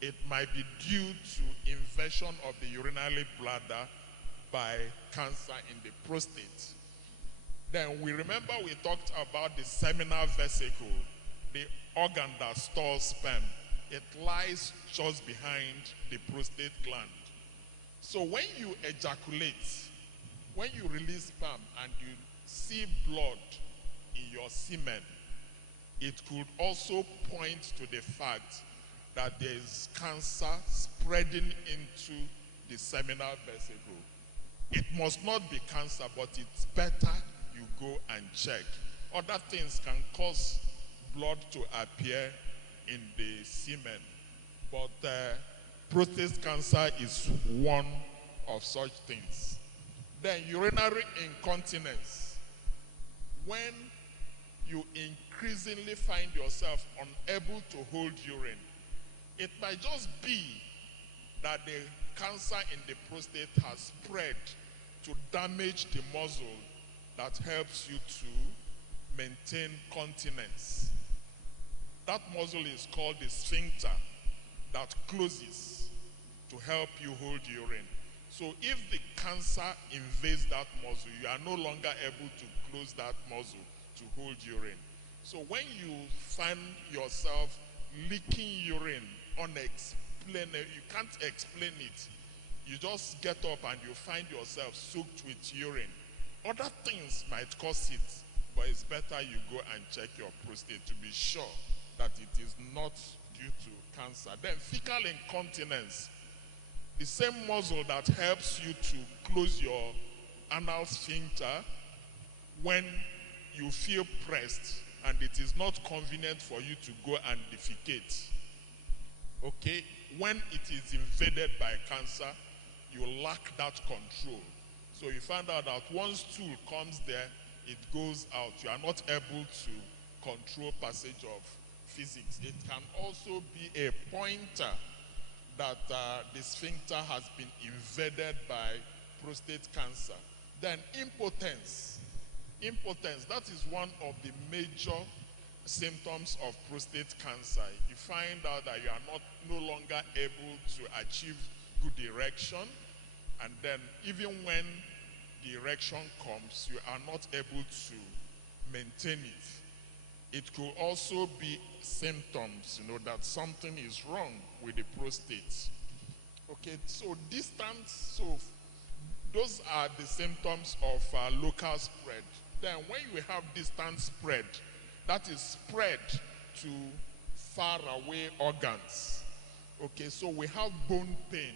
it might be due to invasion of the urinary bladder by cancer in the prostate. Then we remember we talked about the seminal vesicle, the organ that stores sperm. It lies just behind the prostate gland. So when you ejaculate, when you release sperm and you see blood in your semen, it could also point to the fact that there is cancer spreading into the seminal vesicle. It must not be cancer, but it's better you go and check. Other things can cause blood to appear in the semen, but prostate cancer is one of such things. Then urinary incontinence. When you increasingly find yourself unable to hold urine, it might just be that the cancer in the prostate has spread to damage the muscle that helps you to maintain continence. That muscle is called the sphincter that closes to help you hold urine. So if the cancer invades that muscle, you are no longer able to close that muscle to hold urine. So when you find yourself leaking urine unexplainable, you can't explain it. You just get up and you find yourself soaked with urine. Other things might cause it, but it's better you go and check your prostate to be sure that it is not due to cancer. Then fecal incontinence. The same muscle that helps you to close your anal sphincter when you feel pressed and it is not convenient for you to go and defecate. Okay? When it is invaded by cancer, you lack that control. So you find out that once stool comes there, it goes out. You are not able to control passage of physics. It can also be a pointer that the sphincter has been invaded by prostate cancer. Then impotence. Impotence, that is one of the major symptoms of prostate cancer. You find out that you are no longer able to achieve good erection, and then even when the erection comes, you are not able to maintain it. It could also be symptoms, that something is wrong with the prostate. Okay, so distance, so those are the symptoms of local spread. Then when you have distant spread, that is spread to far away organs. Okay, so we have bone pain.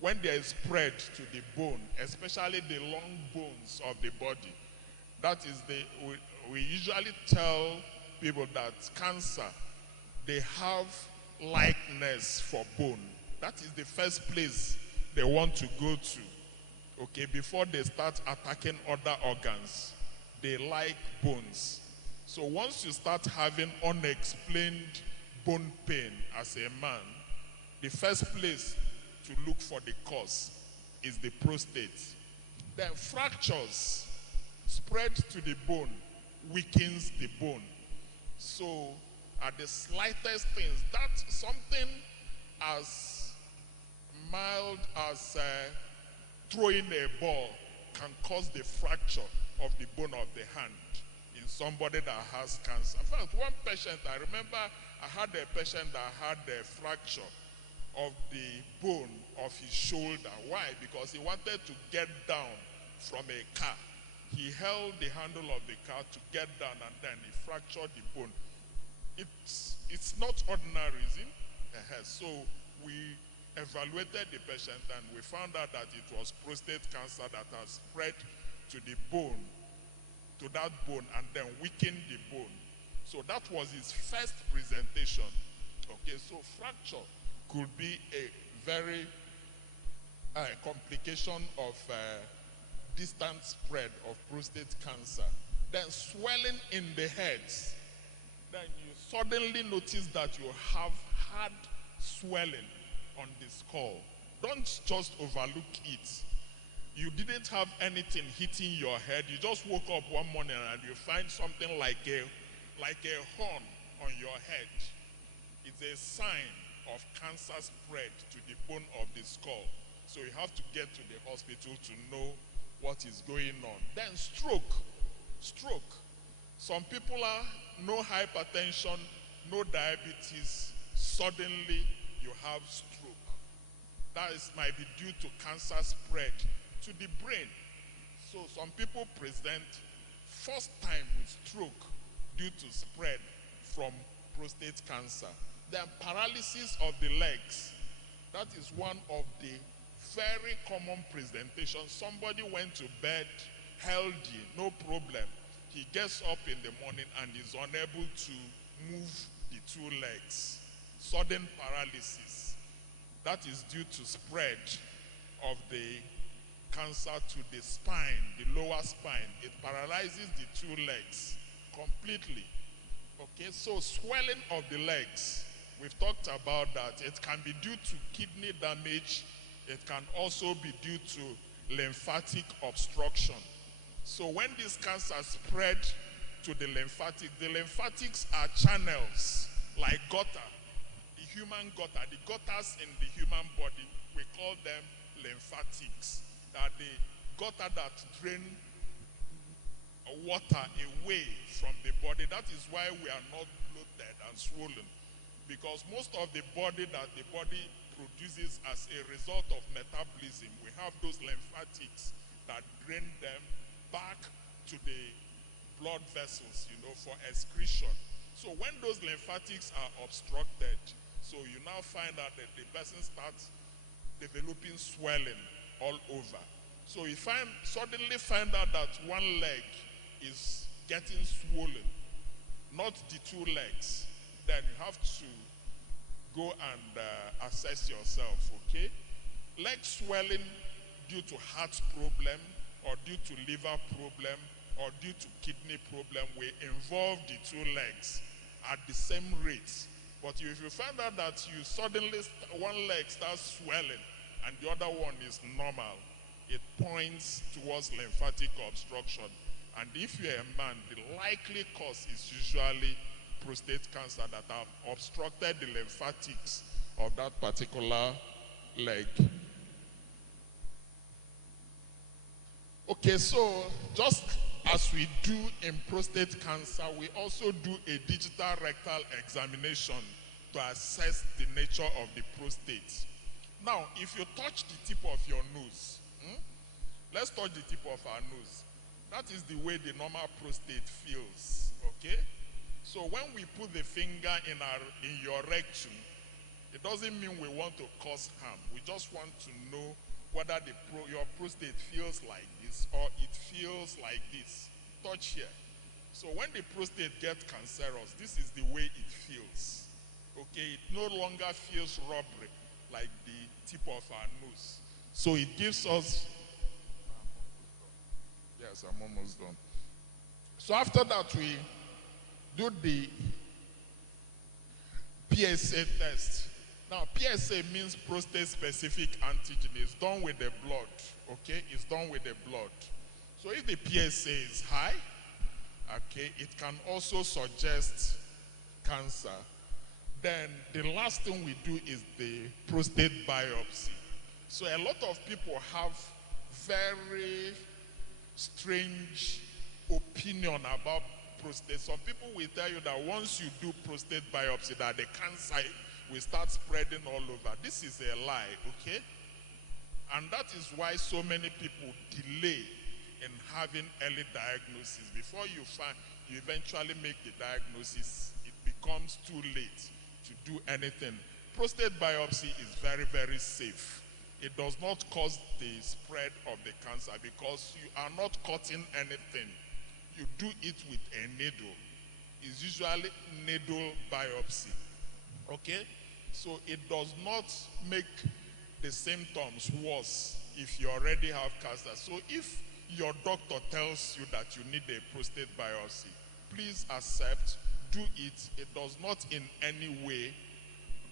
When there is spread to the bone, especially the long bones of the body, that is we usually tell people that cancer, they have likeness for bone. That is the first place they want to go to. Okay, before they start attacking other organs, they like bones. So once you start having unexplained bone pain as a man, the first place to look for the cause is the prostate. Then fractures spread to the bone weakens the bone. So at the slightest things, that something as mild as throwing a ball can cause the fracture of the bone of the hand in somebody that has cancer. In fact, one patient, I remember I had a patient that had a fracture of the bone of his shoulder. Why? Because he wanted to get down from a car. He held the handle of the car to get down, and then he fractured the bone. It's not ordinary, is it? So we evaluated the patient and we found out that it was prostate cancer that has spread to the bone, to that bone, and then weakened the bone. So that was his first presentation. Okay, so fracture could be a very complication of distant spread of prostate cancer. Then swelling in the head. Then you suddenly notice that you have had swelling on the skull. Don't just overlook it. You didn't have anything hitting your head. You just woke up one morning and you find something like a horn on your head. It's a sign of cancer spread to the bone of the skull. So you have to get to the hospital to know what is going on. Then stroke. Some people are no hypertension, no diabetes. Suddenly you have stroke. That might be due to cancer spread to the brain. So some people present first time with stroke due to spread from prostate cancer. Then paralysis of the legs. That is one of the very common presentations. Somebody went to bed healthy, no problem. He gets up in the morning and is unable to move the two legs. Sudden paralysis. That is due to spread of the cancer to the spine, the lower spine. It paralyzes the two legs completely. Okay, so swelling of the legs. We've talked about that. It can be due to kidney damage. It can also be due to lymphatic obstruction. So when this cancer spread to the lymphatics are channels like gutter, the human gutter, the gutters in the human body, we call them lymphatics. They are the gutter that drain water away from the body. That is why we are not bloated and swollen. Because most of the body that the body produces as a result of metabolism, we have those lymphatics that drain them back to the blood vessels, for excretion. So when those lymphatics are obstructed, so you now find out that the person starts developing swelling all over. So you suddenly find out that one leg is getting swollen, not the two legs. Then you have to go and assess yourself, okay? Leg swelling due to heart problem or due to liver problem or due to kidney problem will involve the two legs at the same rate. But if you find out that you suddenly, one leg starts swelling and the other one is normal, it points towards lymphatic obstruction. And if you're a man, the likely cause is usually prostate cancer that have obstructed the lymphatics of that particular leg. Okay, so just as we do in prostate cancer, we also do a digital rectal examination to assess the nature of the prostate. Now, if you touch the tip of your nose, let's touch the tip of our nose. That is the way the normal prostate feels, okay? So when we put the finger in your rectum, it doesn't mean we want to cause harm. We just want to know whether your prostate feels like this or it feels like this. Touch here. So when the prostate gets cancerous, this is the way it feels. Okay, it no longer feels rubbery like the tip of our nose. So it gives us, yes, I'm almost done. So after that, we do the PSA test. Now, PSA means prostate-specific antigen. It's done with the blood, okay? It's done with the blood. So if the PSA is high, okay, it can also suggest cancer. Then the last thing we do is the prostate biopsy. So a lot of people have very strange opinion about prostate. Some people will tell you that once you do prostate biopsy, that the cancer will start spreading all over. This is a lie, okay? And that is why so many people delay in having early diagnosis. Before you eventually make the diagnosis, it becomes too late to do anything. Prostate biopsy is very, very safe. It does not cause the spread of the cancer because you are not cutting anything. You do it with a needle. It's usually needle biopsy. Okay? So it does not make the symptoms worse if you already have cancer. So if your doctor tells you that you need a prostate biopsy, please accept, do it. It does not in any way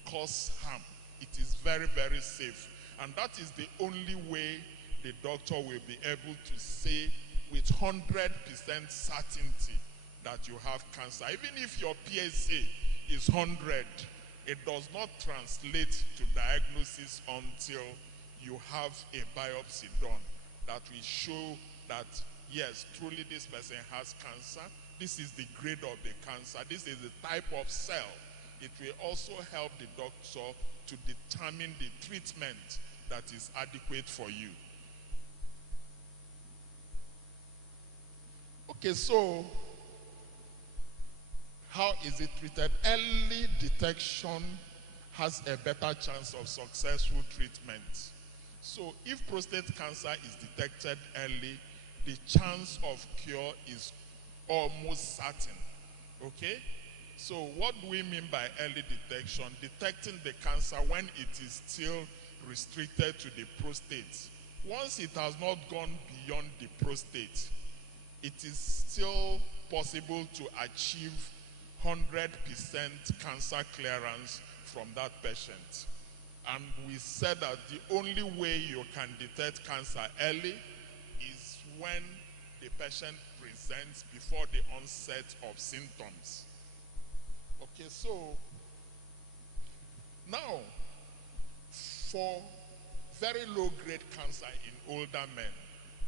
cause harm. It is very, very safe. And that is the only way the doctor will be able to say with 100% certainty that you have cancer. Even if your PSA is 100, it does not translate to diagnosis until you have a biopsy done that will show that, yes, truly this person has cancer. This is the grade of the cancer. This is the type of cell. It will also help the doctor to determine the treatment that is adequate for you. Okay, so how is it treated? Early detection has a better chance of successful treatment. So if prostate cancer is detected early, the chance of cure is almost certain. Okay? So what do we mean by early detection? Detecting the cancer when it is still restricted to the prostate. Once it has not gone beyond the prostate, it is still possible to achieve 100% cancer clearance from that patient. And we said that the only way you can detect cancer early is when the patient presents before the onset of symptoms. Okay, so now for very low-grade cancer in older men,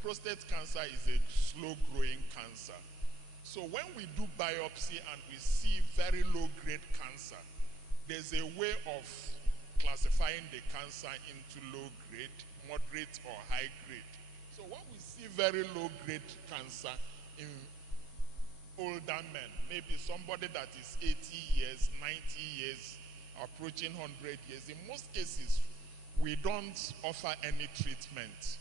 prostate cancer is a slow-growing cancer. So when we do biopsy and we see very low-grade cancer, there's a way of classifying the cancer into low-grade, moderate, or high-grade. So when we see very low-grade cancer in older men, maybe somebody that is 80 years, 90 years, approaching 100 years, in most cases, we don't offer any treatment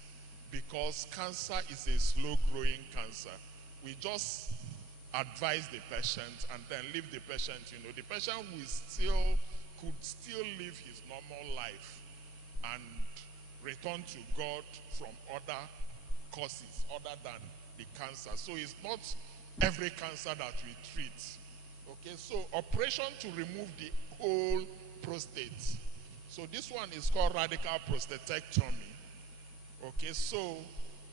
because cancer is a slow-growing cancer. We just advise the patient and then leave the patient, the patient could still live his normal life and return to God from other causes other than the cancer. So it's not every cancer that we treat. Okay, so operation to remove the whole prostate. So this one is called radical prostatectomy. Okay, so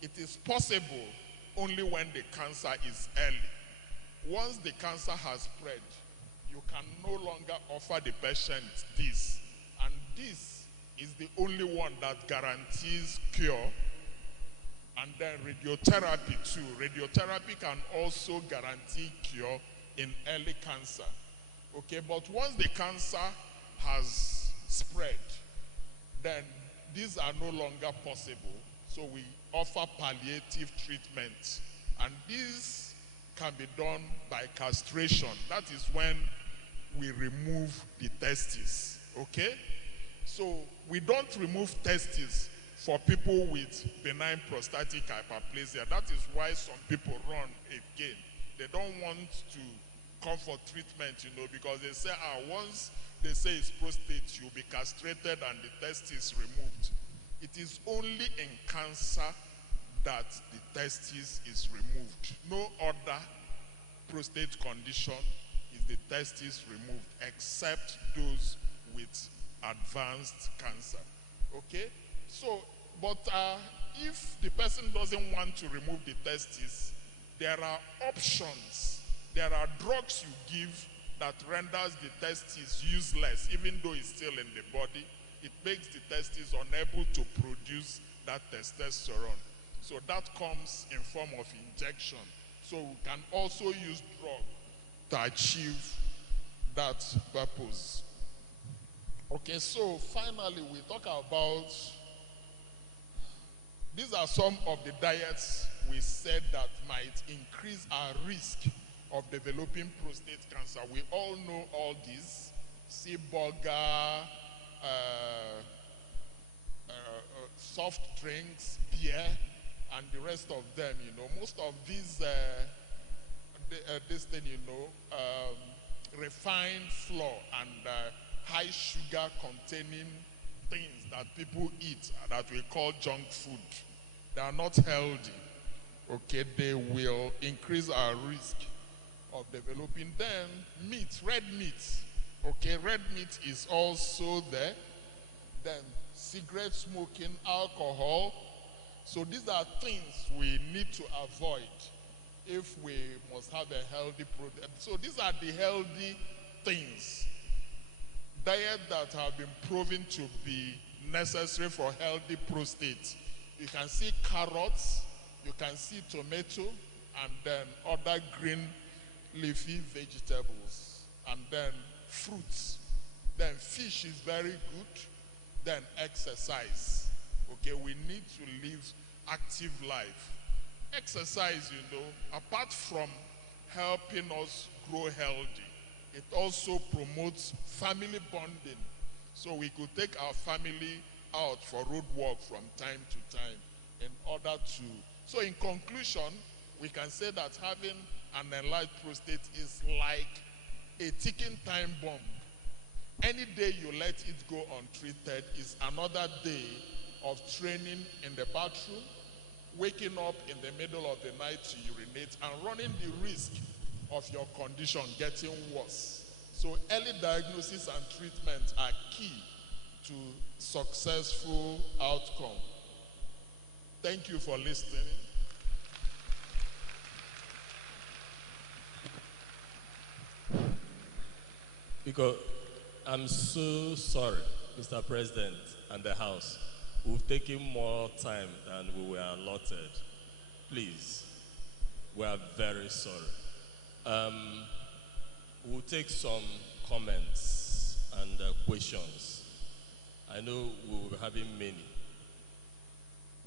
it is possible only when the cancer is early. Once the cancer has spread, you can no longer offer the patient this. And this is the only one that guarantees cure. And then radiotherapy too. Radiotherapy can also guarantee cure in early cancer. Okay, but once the cancer has spread, then these are no longer possible. So we offer palliative treatment And this can be done by castration. That is when we remove the testes, okay? So we don't remove testes for people with benign prostatic hyperplasia. That is why some people run again. They don't want to come for treatment, because they say, once they say it's prostate, you'll be castrated and the testes removed. It is only in cancer that the testes is removed. No other prostate condition is the testes removed except those with advanced cancer. Okay? So, but if the person doesn't want to remove the testes, there are options. There are drugs you give that renders the testes useless, even though it's still in the body. It makes the testes unable to produce that testosterone. So that comes in form of injection. So we can also use drug to achieve that purpose. Okay, so finally we talk about, these are some of the diets we said that might increase our risk of developing prostate cancer. We all know all these: sea burger, soft drinks, beer, and the rest of them. Most of these, refined flour and high sugar containing things that people eat that we call junk food, they are not healthy. Okay, they will increase our risk of developing them. Meat, red meat. Okay, red meat is also there. Then cigarette smoking, alcohol. So these are things we need to avoid if we must have a healthy prostate. So these are the healthy things. Diet that have been proven to be necessary for healthy prostate. You can see carrots, you can see tomato, and then other green leafy vegetables, and then fruits. Then fish is very good. Then exercise. Okay, we need to live active life. Exercise, apart from helping us grow healthy, it also promotes family bonding. So we could take our family out for road walk from time to time in order to. So in conclusion, we can say that having an enlarged prostate is like a ticking time bomb. Any day you let it go untreated is another day of training in the bathroom, waking up in the middle of the night to urinate, and running the risk of your condition getting worse. So early diagnosis and treatment are key to successful outcome. Thank you for listening. Because I'm so sorry, Mr. President and the House. We've taken more time than we were allotted. Please, we are very sorry. We'll take some comments and questions. I know we will be having many.